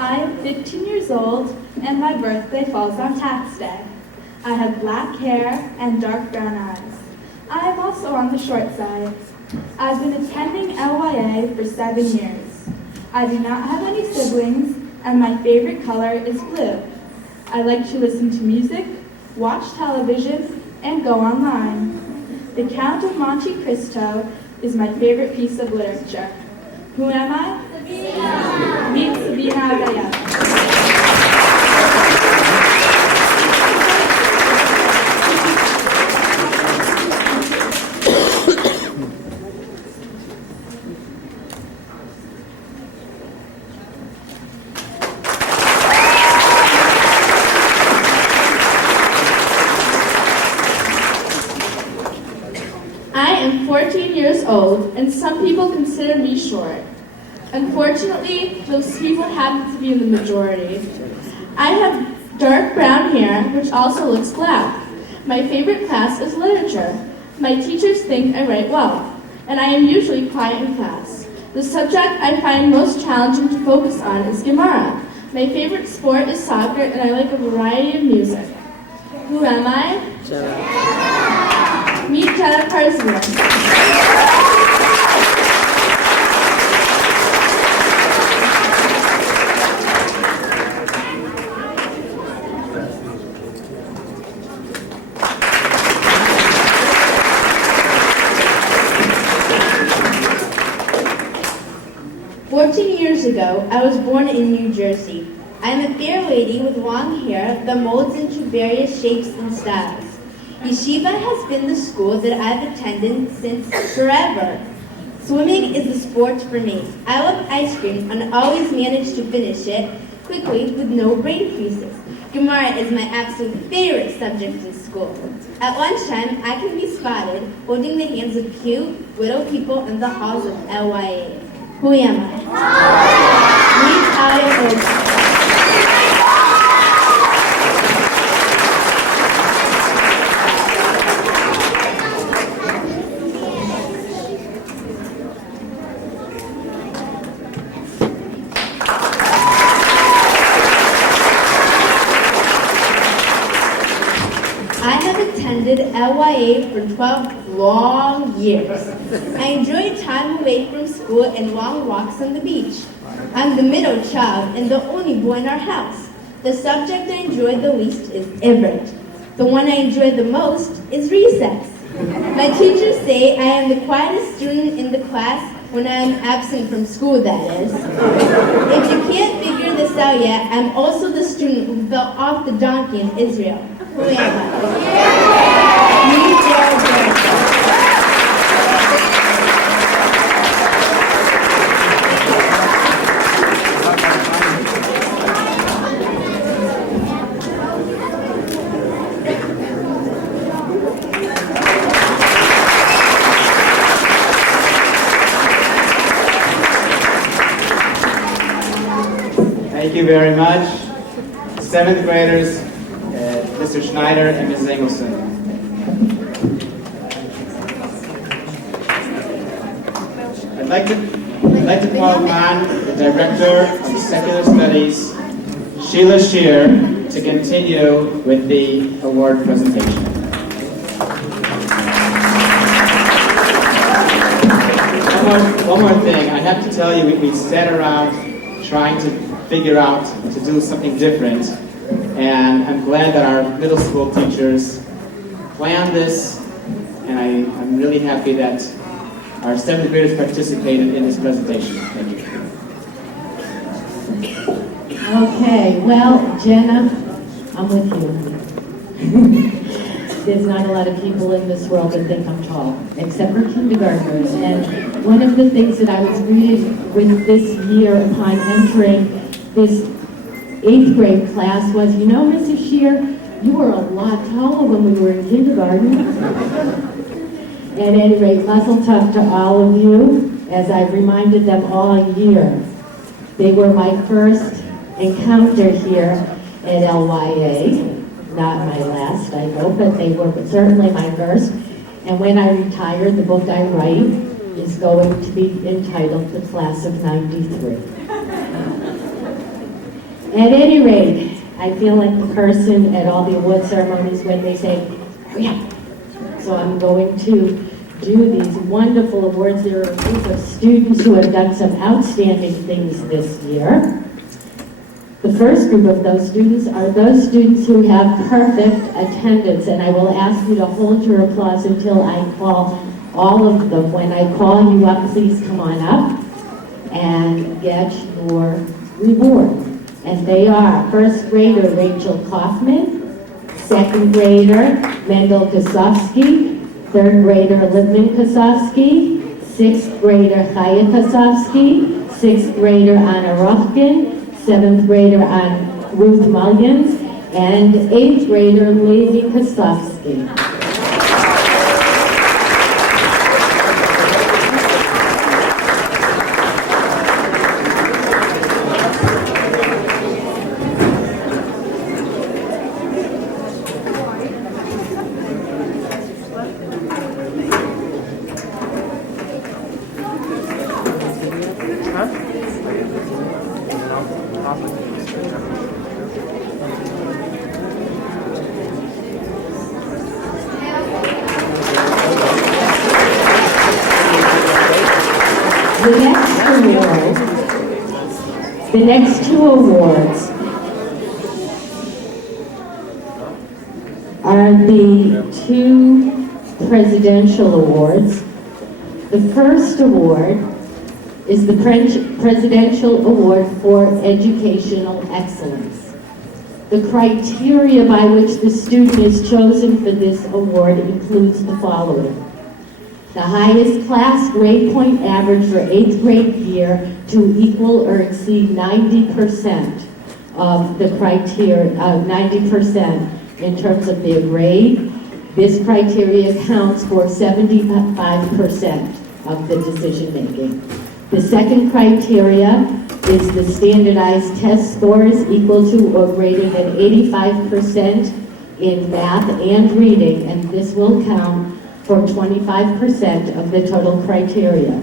I am 15 years old, and my birthday falls on tax day. I have black hair and dark brown eyes. I am also on the short side. I've been attending LYA for 7 years. I do not have any siblings, and my favorite color is blue. I like to listen to music, watch television, and go online. The Count of Monte Cristo is my favorite piece of literature. Who am I? Meet Sabina Agayeva. 14 years old, and some people consider me short. Unfortunately, those people happen to be in the majority. I have dark brown hair, which also looks black. My favorite class is literature. My teachers think I write well, and I am usually quiet in class. The subject I find most challenging to focus on is Gemara. My favorite sport is soccer, and I like a variety of music. Who am I? Jenna. Meet Jenna Parsons. 14 years ago, I was born in New Jersey. I am a fair lady with long hair that molds into various shapes and styles. Yeshiva has been the school that I've attended since forever. Swimming is the sport for me. I love ice cream and always manage to finish it quickly with no brain freezes. Gemara is my absolute favorite subject in school. At lunchtime, I can be spotted holding the hands of cute, little people in the halls of LYA. Who am I? Meet Aya. LYA for 12 long years. I enjoy time away from school and long walks on the beach. I'm the middle child and the only boy in our house. The subject I enjoy the least is Ivrit. The one I enjoy the most is recess. My teachers say I am the quietest student in the class when I am absent from school, that is. If you can't figure this out yet, I'm also the student who fell off the donkey in Israel. Who am I? Thank you very much. 7th graders, Mr. Schneider and Mrs. Engelson. I'd like to call upon the Director of Secular Studies, Sheila Shear, to continue with the award presentation. One more thing. I have to tell you, we sat around trying to figure out to do something different, and I'm glad that our middle school teachers planned this, and I'm really happy that our 7th graders participated in this presentation. Thank you. Okay, well, Jenna, I'm with you. There's not a lot of people in this world that think I'm tall, except for kindergartners. And one of the things that I was reading with this year upon entering this 8th grade class was, you know, Mrs. Shear, you were a lot taller when we were in kindergarten. At any rate, mazel tov to all of you, as I've reminded them all year. They were my first encounter here at LYA. Not my last, I hope, but they were certainly my first. And when I retire, the book I write is going to be entitled The Class of 93. At any rate, I feel like the person at all the award ceremonies when they say, oh yeah. So I'm going to do these wonderful awards. There are a group of students who have done some outstanding things this year. The first group of those students are those students who have perfect attendance, and I will ask you to hold your applause until I call all of them. When I call you up, please come on up and get your reward. And they are first grader Rachel Kaufman, second grader Mendel Kosovsky, third grader Livman Kosovsky, sixth grader Chaya Kosovsky, sixth grader Anna Rothkin, 7th grader Ruth Mullins, and 8th grader Levi Kosovsky. The next two awards are the two presidential awards. The first award is the Presidential Award for Educational Excellence. The criteria by which the student is chosen for this award includes the following: the highest class grade point average for 8th grade year to equal or exceed 90% of the criteria, 90% in terms of their grade. This criteria counts for 75% of the decision making. The second criteria is the standardized test scores equal to or greater than 85% in math and reading, and this will count for 25% of the total criteria.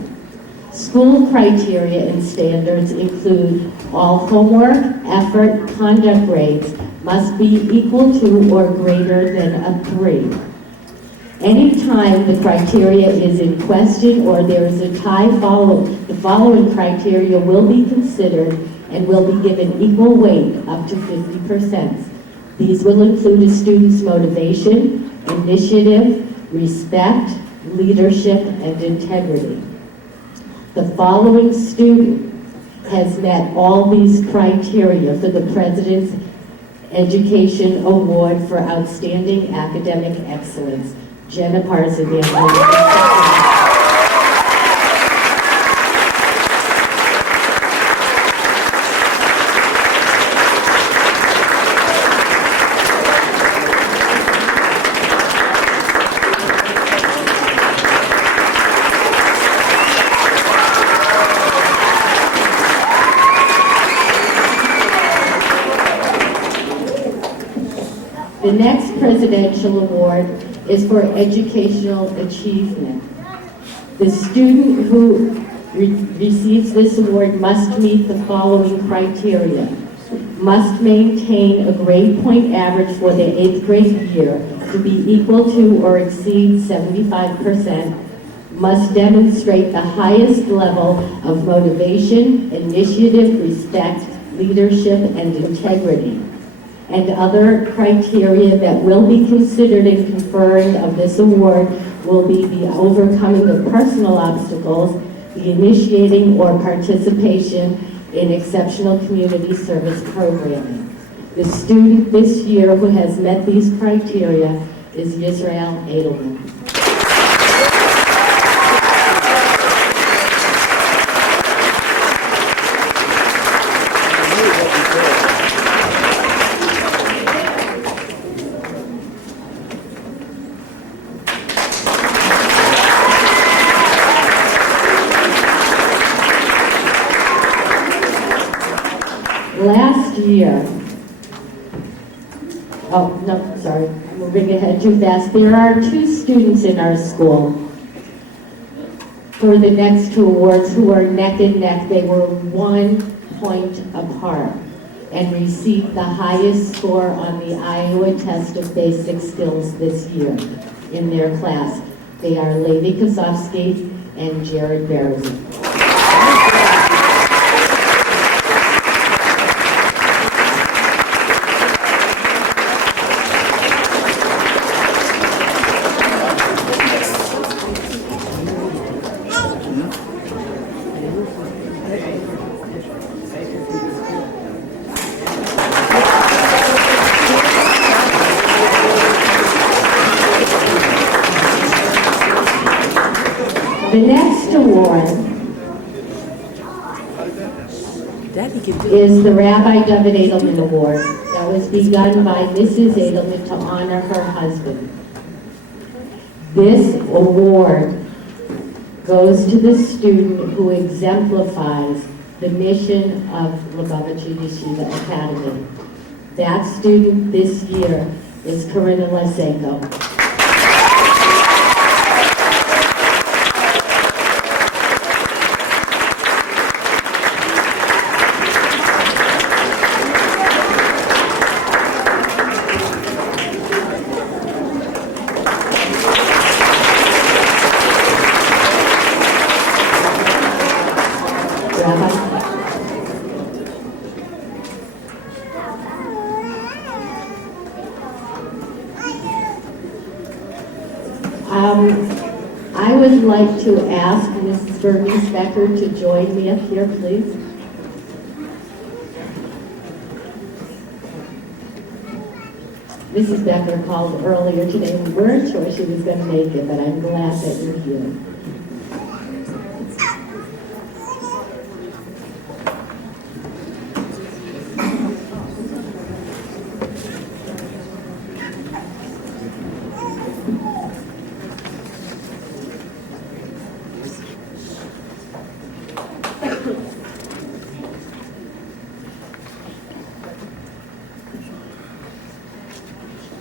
School criteria and standards include all homework, effort, conduct grades must be equal to or greater than a 3. Anytime the criteria is in question or there is a tie, the following criteria will be considered and will be given equal weight up to 50%. These will include a student's motivation, initiative, respect, leadership, and integrity. The following student has met all these criteria for the President's Education Award for Outstanding Academic Excellence. Jenna Parzigan. The next presidential award is for educational achievement. The student who receives this award must meet the following criteria: must maintain a grade point average for the 8th grade year to be equal to or exceed 75%, must demonstrate the highest level of motivation, initiative, respect, leadership, and integrity. And other criteria that will be considered in conferring of this award will be the overcoming of personal obstacles, the initiating or participation in exceptional community service programming. The student this year who has met these criteria is Yisrael Edelman. Last year, moving ahead too fast. There are two students in our school for the next two awards who are neck and neck. They were 1 point apart and received the highest score on the Iowa Test of Basic Skills this year in their class. They are Levi Kosofsky and Jared Beresin. The next award is the Rabbi David Edelman Award that was begun by Mrs. Edelman to honor her husband. This award goes to the student who exemplifies the mission of Lubavitcher Yeshiva Academy. That student this year is Karina Lysenko. I would like to ask Mrs. Bernice Becker to join me up here, please. Mrs. Becker called earlier today. We weren't sure she was going to make it, but I'm glad that you're here.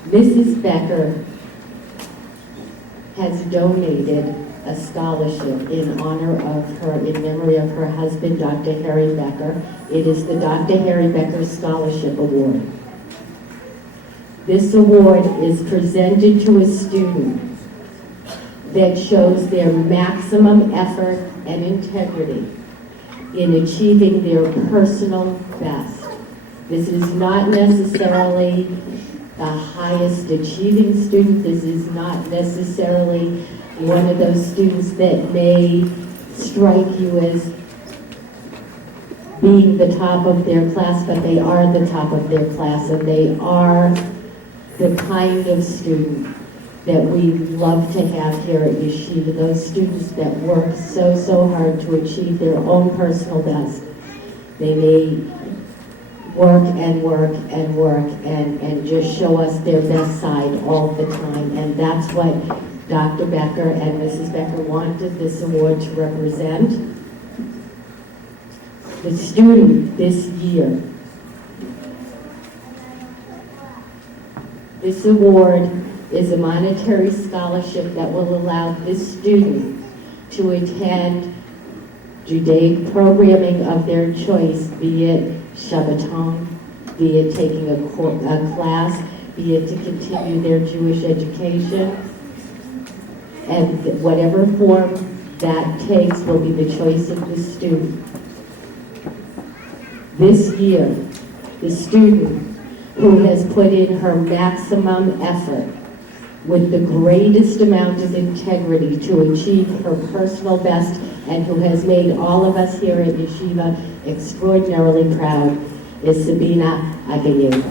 Mrs. Becker has donated a scholarship in honor of her, in memory of her husband, Dr. Harry Becker. It is the Dr. Harry Becker Scholarship Award. This award is presented to a student that shows their maximum effort and integrity in achieving their personal best. This is not necessarily the highest achieving student. This is not necessarily one of those students that may strike you as being the top of their class, but they are the top of their class, and they are the kind of student that we love to have here at Yeshiva, those students that work so hard to achieve their own personal best. They may work and just show us their best side all the time. And that's what Dr. Becker and Mrs. Becker wanted this award to represent. The student this year. This award is a monetary scholarship that will allow this student to attend Judaic programming of their choice, be it Shabbaton, be it taking a class, be it to continue their Jewish education, and whatever form that takes will be the choice of the student. This year, the student who has put in her maximum effort with the greatest amount of integrity to achieve her personal best, and who has made all of us here at Yeshiva extraordinarily proud, is Sabina Agayev.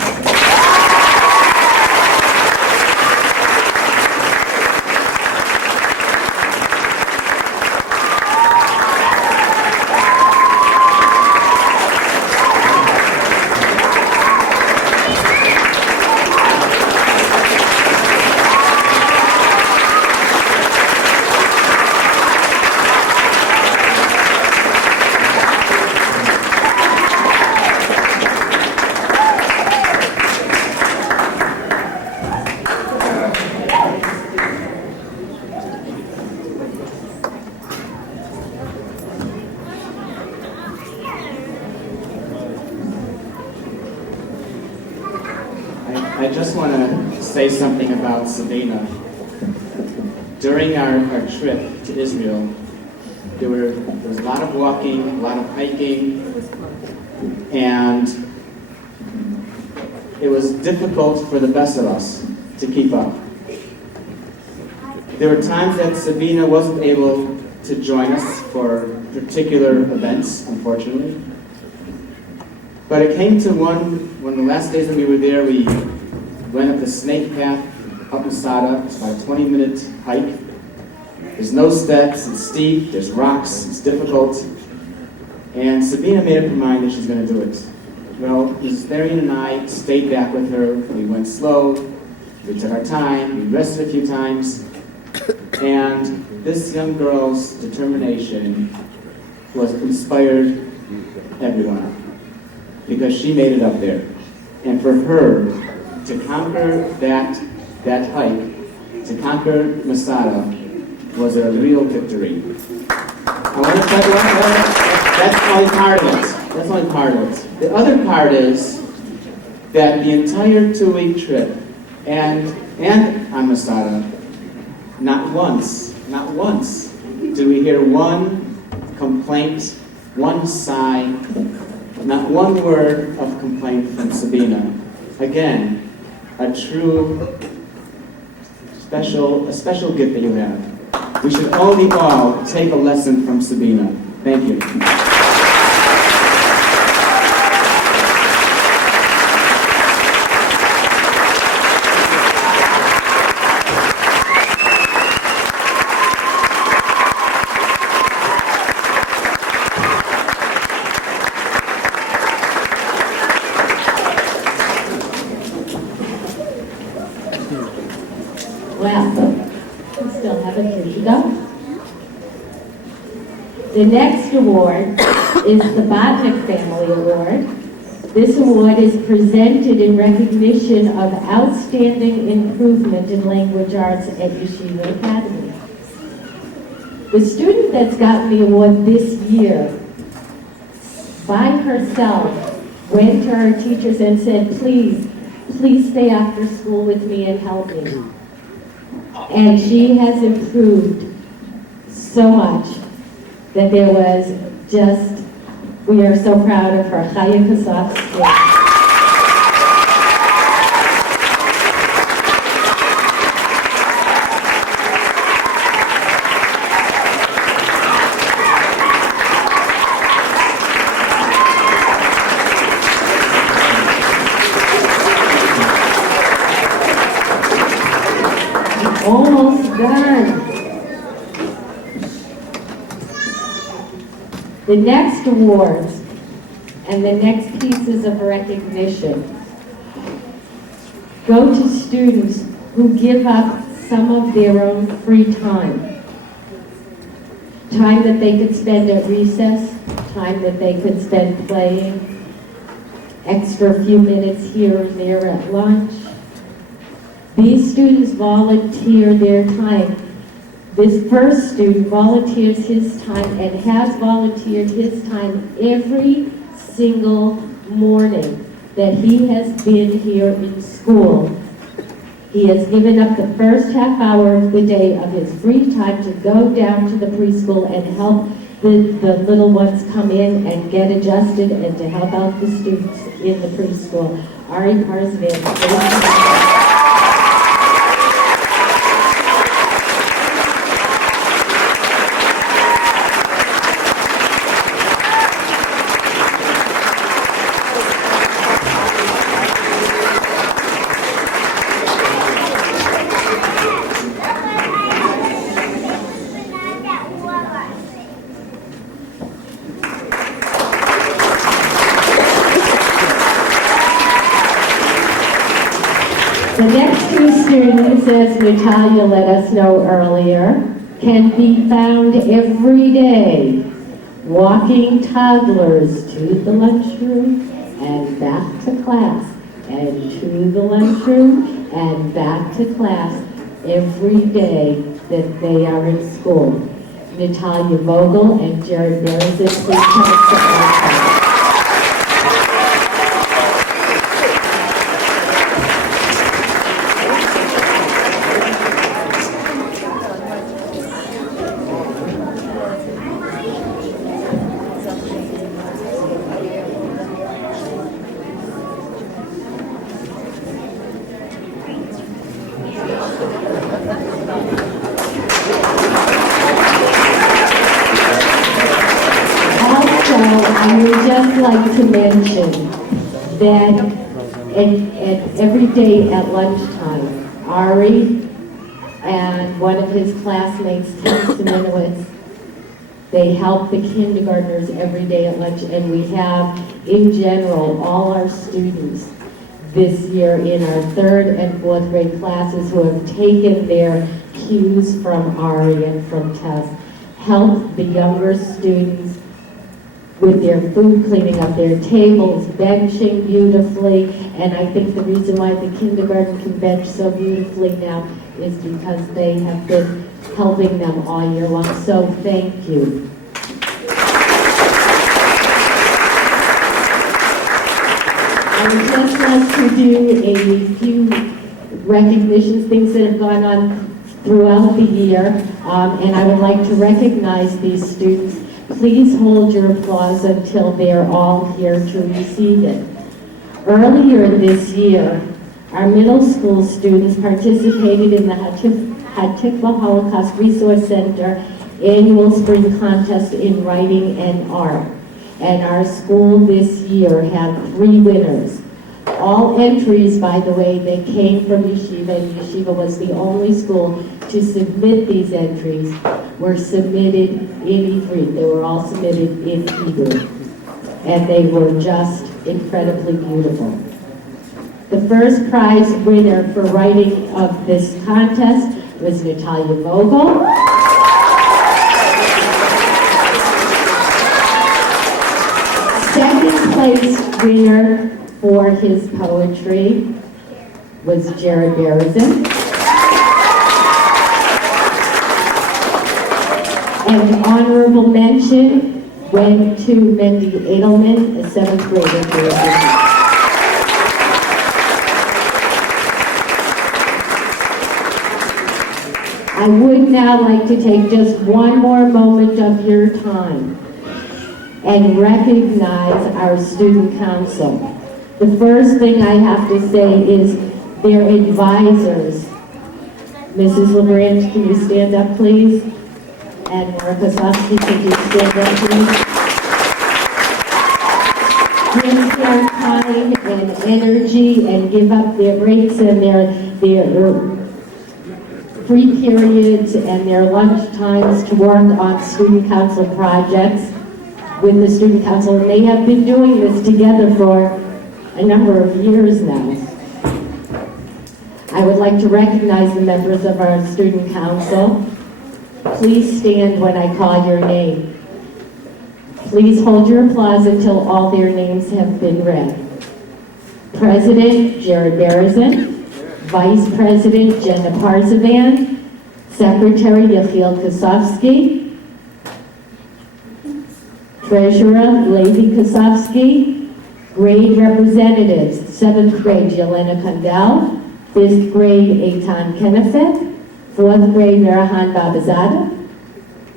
I just want to say something about Sabina. During our trip to Israel, there was a lot of walking, a lot of hiking, and it was difficult for the best of us to keep up. There were times that Sabina wasn't able to join us for particular events, unfortunately. But it came to one of the last days that we were there, we went up the snake path up Masada. It's about a 20-minute hike. There's no steps, it's steep, there's rocks, it's difficult. And Sabina made up her mind that she's going to do it. Well, Mrs. Therian and I stayed back with her. We went slow, we took our time, we rested a few times. And this young girl's determination was inspired everyone, because she made it up there. And for her to conquer that hike, to conquer Masada, was a real victory. I want to tell you that's only part of it. That's only part of it. The other part is that the entire 2-week trip and on Masada, not once did we hear one complaint, one sigh, not one word of complaint from Sabina. Again, a true special gift that you have. We should all take a lesson from Sabina. Thank you. Well, we still have a few to go. The next award is the Botnick Family Award. This award is presented in recognition of outstanding improvement in language arts at Yeshiva Academy. The student that's gotten the award this year, by herself, went to her teachers and said, please stay after school with me and help me. And she has improved so much that there was just, we are so proud of her. Chaya Kasovsky. Almost done. The next awards and the next pieces of recognition go to students who give up some of their own free time. Time that they could spend at recess, time that they could spend playing, extra few minutes here and there at lunch. These students volunteer their time. This first student volunteers his time and has volunteered his time every single morning that he has been here in school. He has given up the first half hour of the day of his free time to go down to the preschool and help the little ones come in and get adjusted and to help out the students in the preschool. Ari Parsvan. The next two students, as Natalia let us know earlier, can be found every day walking toddlers to the lunchroom and back to class, and to the lunchroom and back to class every day that they are in school. Natalia Vogel and Jared Berezik, please come and sit down. I would just like to mention that every day at lunchtime, Ari and one of his classmates, Tim Seminowitz, they help the kindergartners every day at lunch, and we have, in general, all our students this year in our 3rd and 4th grade classes who have taken their cues from Ari and from Tess, help the younger students with their food, cleaning up their tables, benching beautifully, and I think the reason why the kindergarten can bench so beautifully now is because they have been helping them all year long, so thank you. I would just like to do a few recognitions, things that have gone on throughout the year, and I would like to recognize these students. Please hold your applause until they're all here to receive it. Earlier this year, Our middle school students participated in the Hatikva Holocaust Resource Center annual spring contest in writing and art. And our school this year had 3 winners. All entries, by the way, that came from Yeshiva, and Yeshiva was the only school to submit these entries, were submitted in Hebrew. They were all submitted in Hebrew. And they were just incredibly beautiful. The first prize winner for writing of this contest was Natalia Vogel. Second place winner for his poetry was Jared Beresin. And honorable mention went to Mendy Edelman, a 7th grader. I would now like to take just one more moment of your time and recognize our student council. The first thing I have to say is their advisors. Mrs. LeBranch, can you stand up, please? And Maura Kosofsky, can you stand up, please? Give their time and energy and give up their breaks and their free periods and their lunch times to work on student council projects with the student council. And they have been doing this together for a number of years now. I would like to recognize the members of our student council. Please stand when I call your name. Please hold your applause until all their names have been read. President Jared Beresin, Vice President Jenna Parzivan, Secretary Yechiel Kosofsky, Treasurer Levi Kosofsky, grade representatives, 7th grade Yelena Kandel, 5th grade Eitan Kenefit, 4th grade Mirahan Babazada,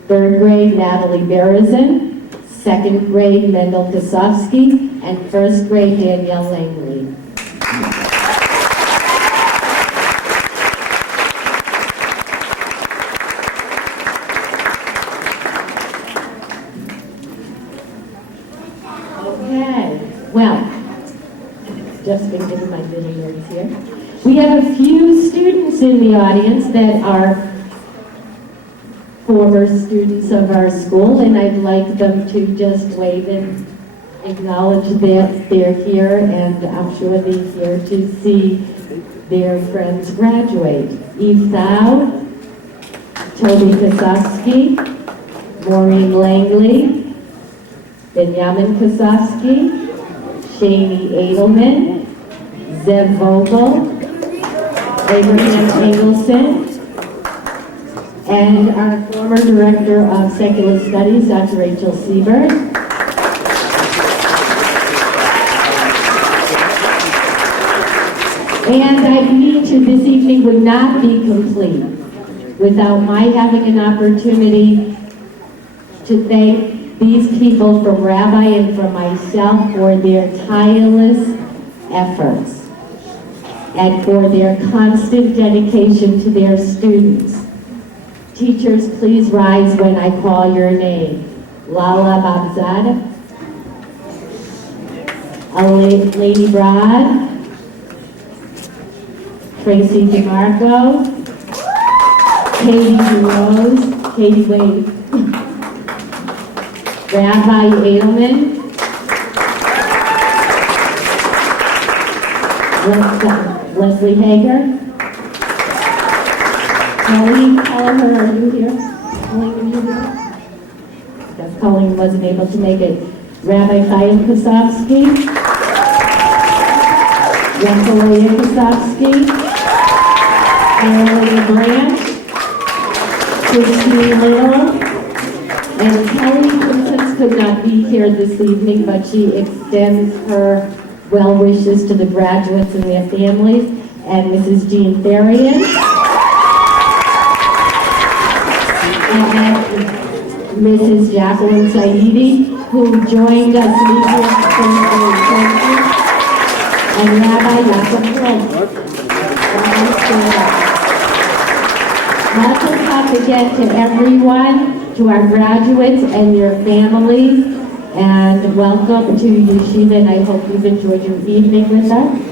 3rd grade Natalie Beresin, 2nd grade Mendel Kosofsky, and 1st grade Danielle Langley. Well, just been given my little notes here. We have a few students in the audience that are former students of our school, and I'd like them to just wave and acknowledge that they're here, and I'm sure they're here to see their friends graduate. Eve Thau, Toby Kosofsky, Maureen Langley, Benjamin Kosofsky, Shani Edelman, Zev Vogel, Abraham Engelson, and our former Director of Secular Studies, Dr. Rachel Siebert. And I believe this evening would not be complete without my having an opportunity to thank these people, from Rabbi and from myself, for their tireless efforts and for their constant dedication to their students. Teachers, please rise when I call your name. Lala Babzada, Lady Broad, Tracy DeMarco, Katie Rose, Katie Wade, Rabbi Edelman, Leslie Hager, Colleen Kelleher, are you here? Colleen, are you here? Because Colleen wasn't able to make it. Rabbi Chaim Kosofsky, LYA Kosofsky, Aaron Branch, Christine Little, and Kelly Princess could not be here this evening, but she extends her well wishes to the graduates and their families, and Mrs. Jean Therian, and Mrs. Jacqueline Saidi, who joined us this year, and Rabbi Yaakov Flint. Welcome up again to everyone, to our graduates and your families, and welcome to Yeshiva, and I hope you've enjoyed your evening with us.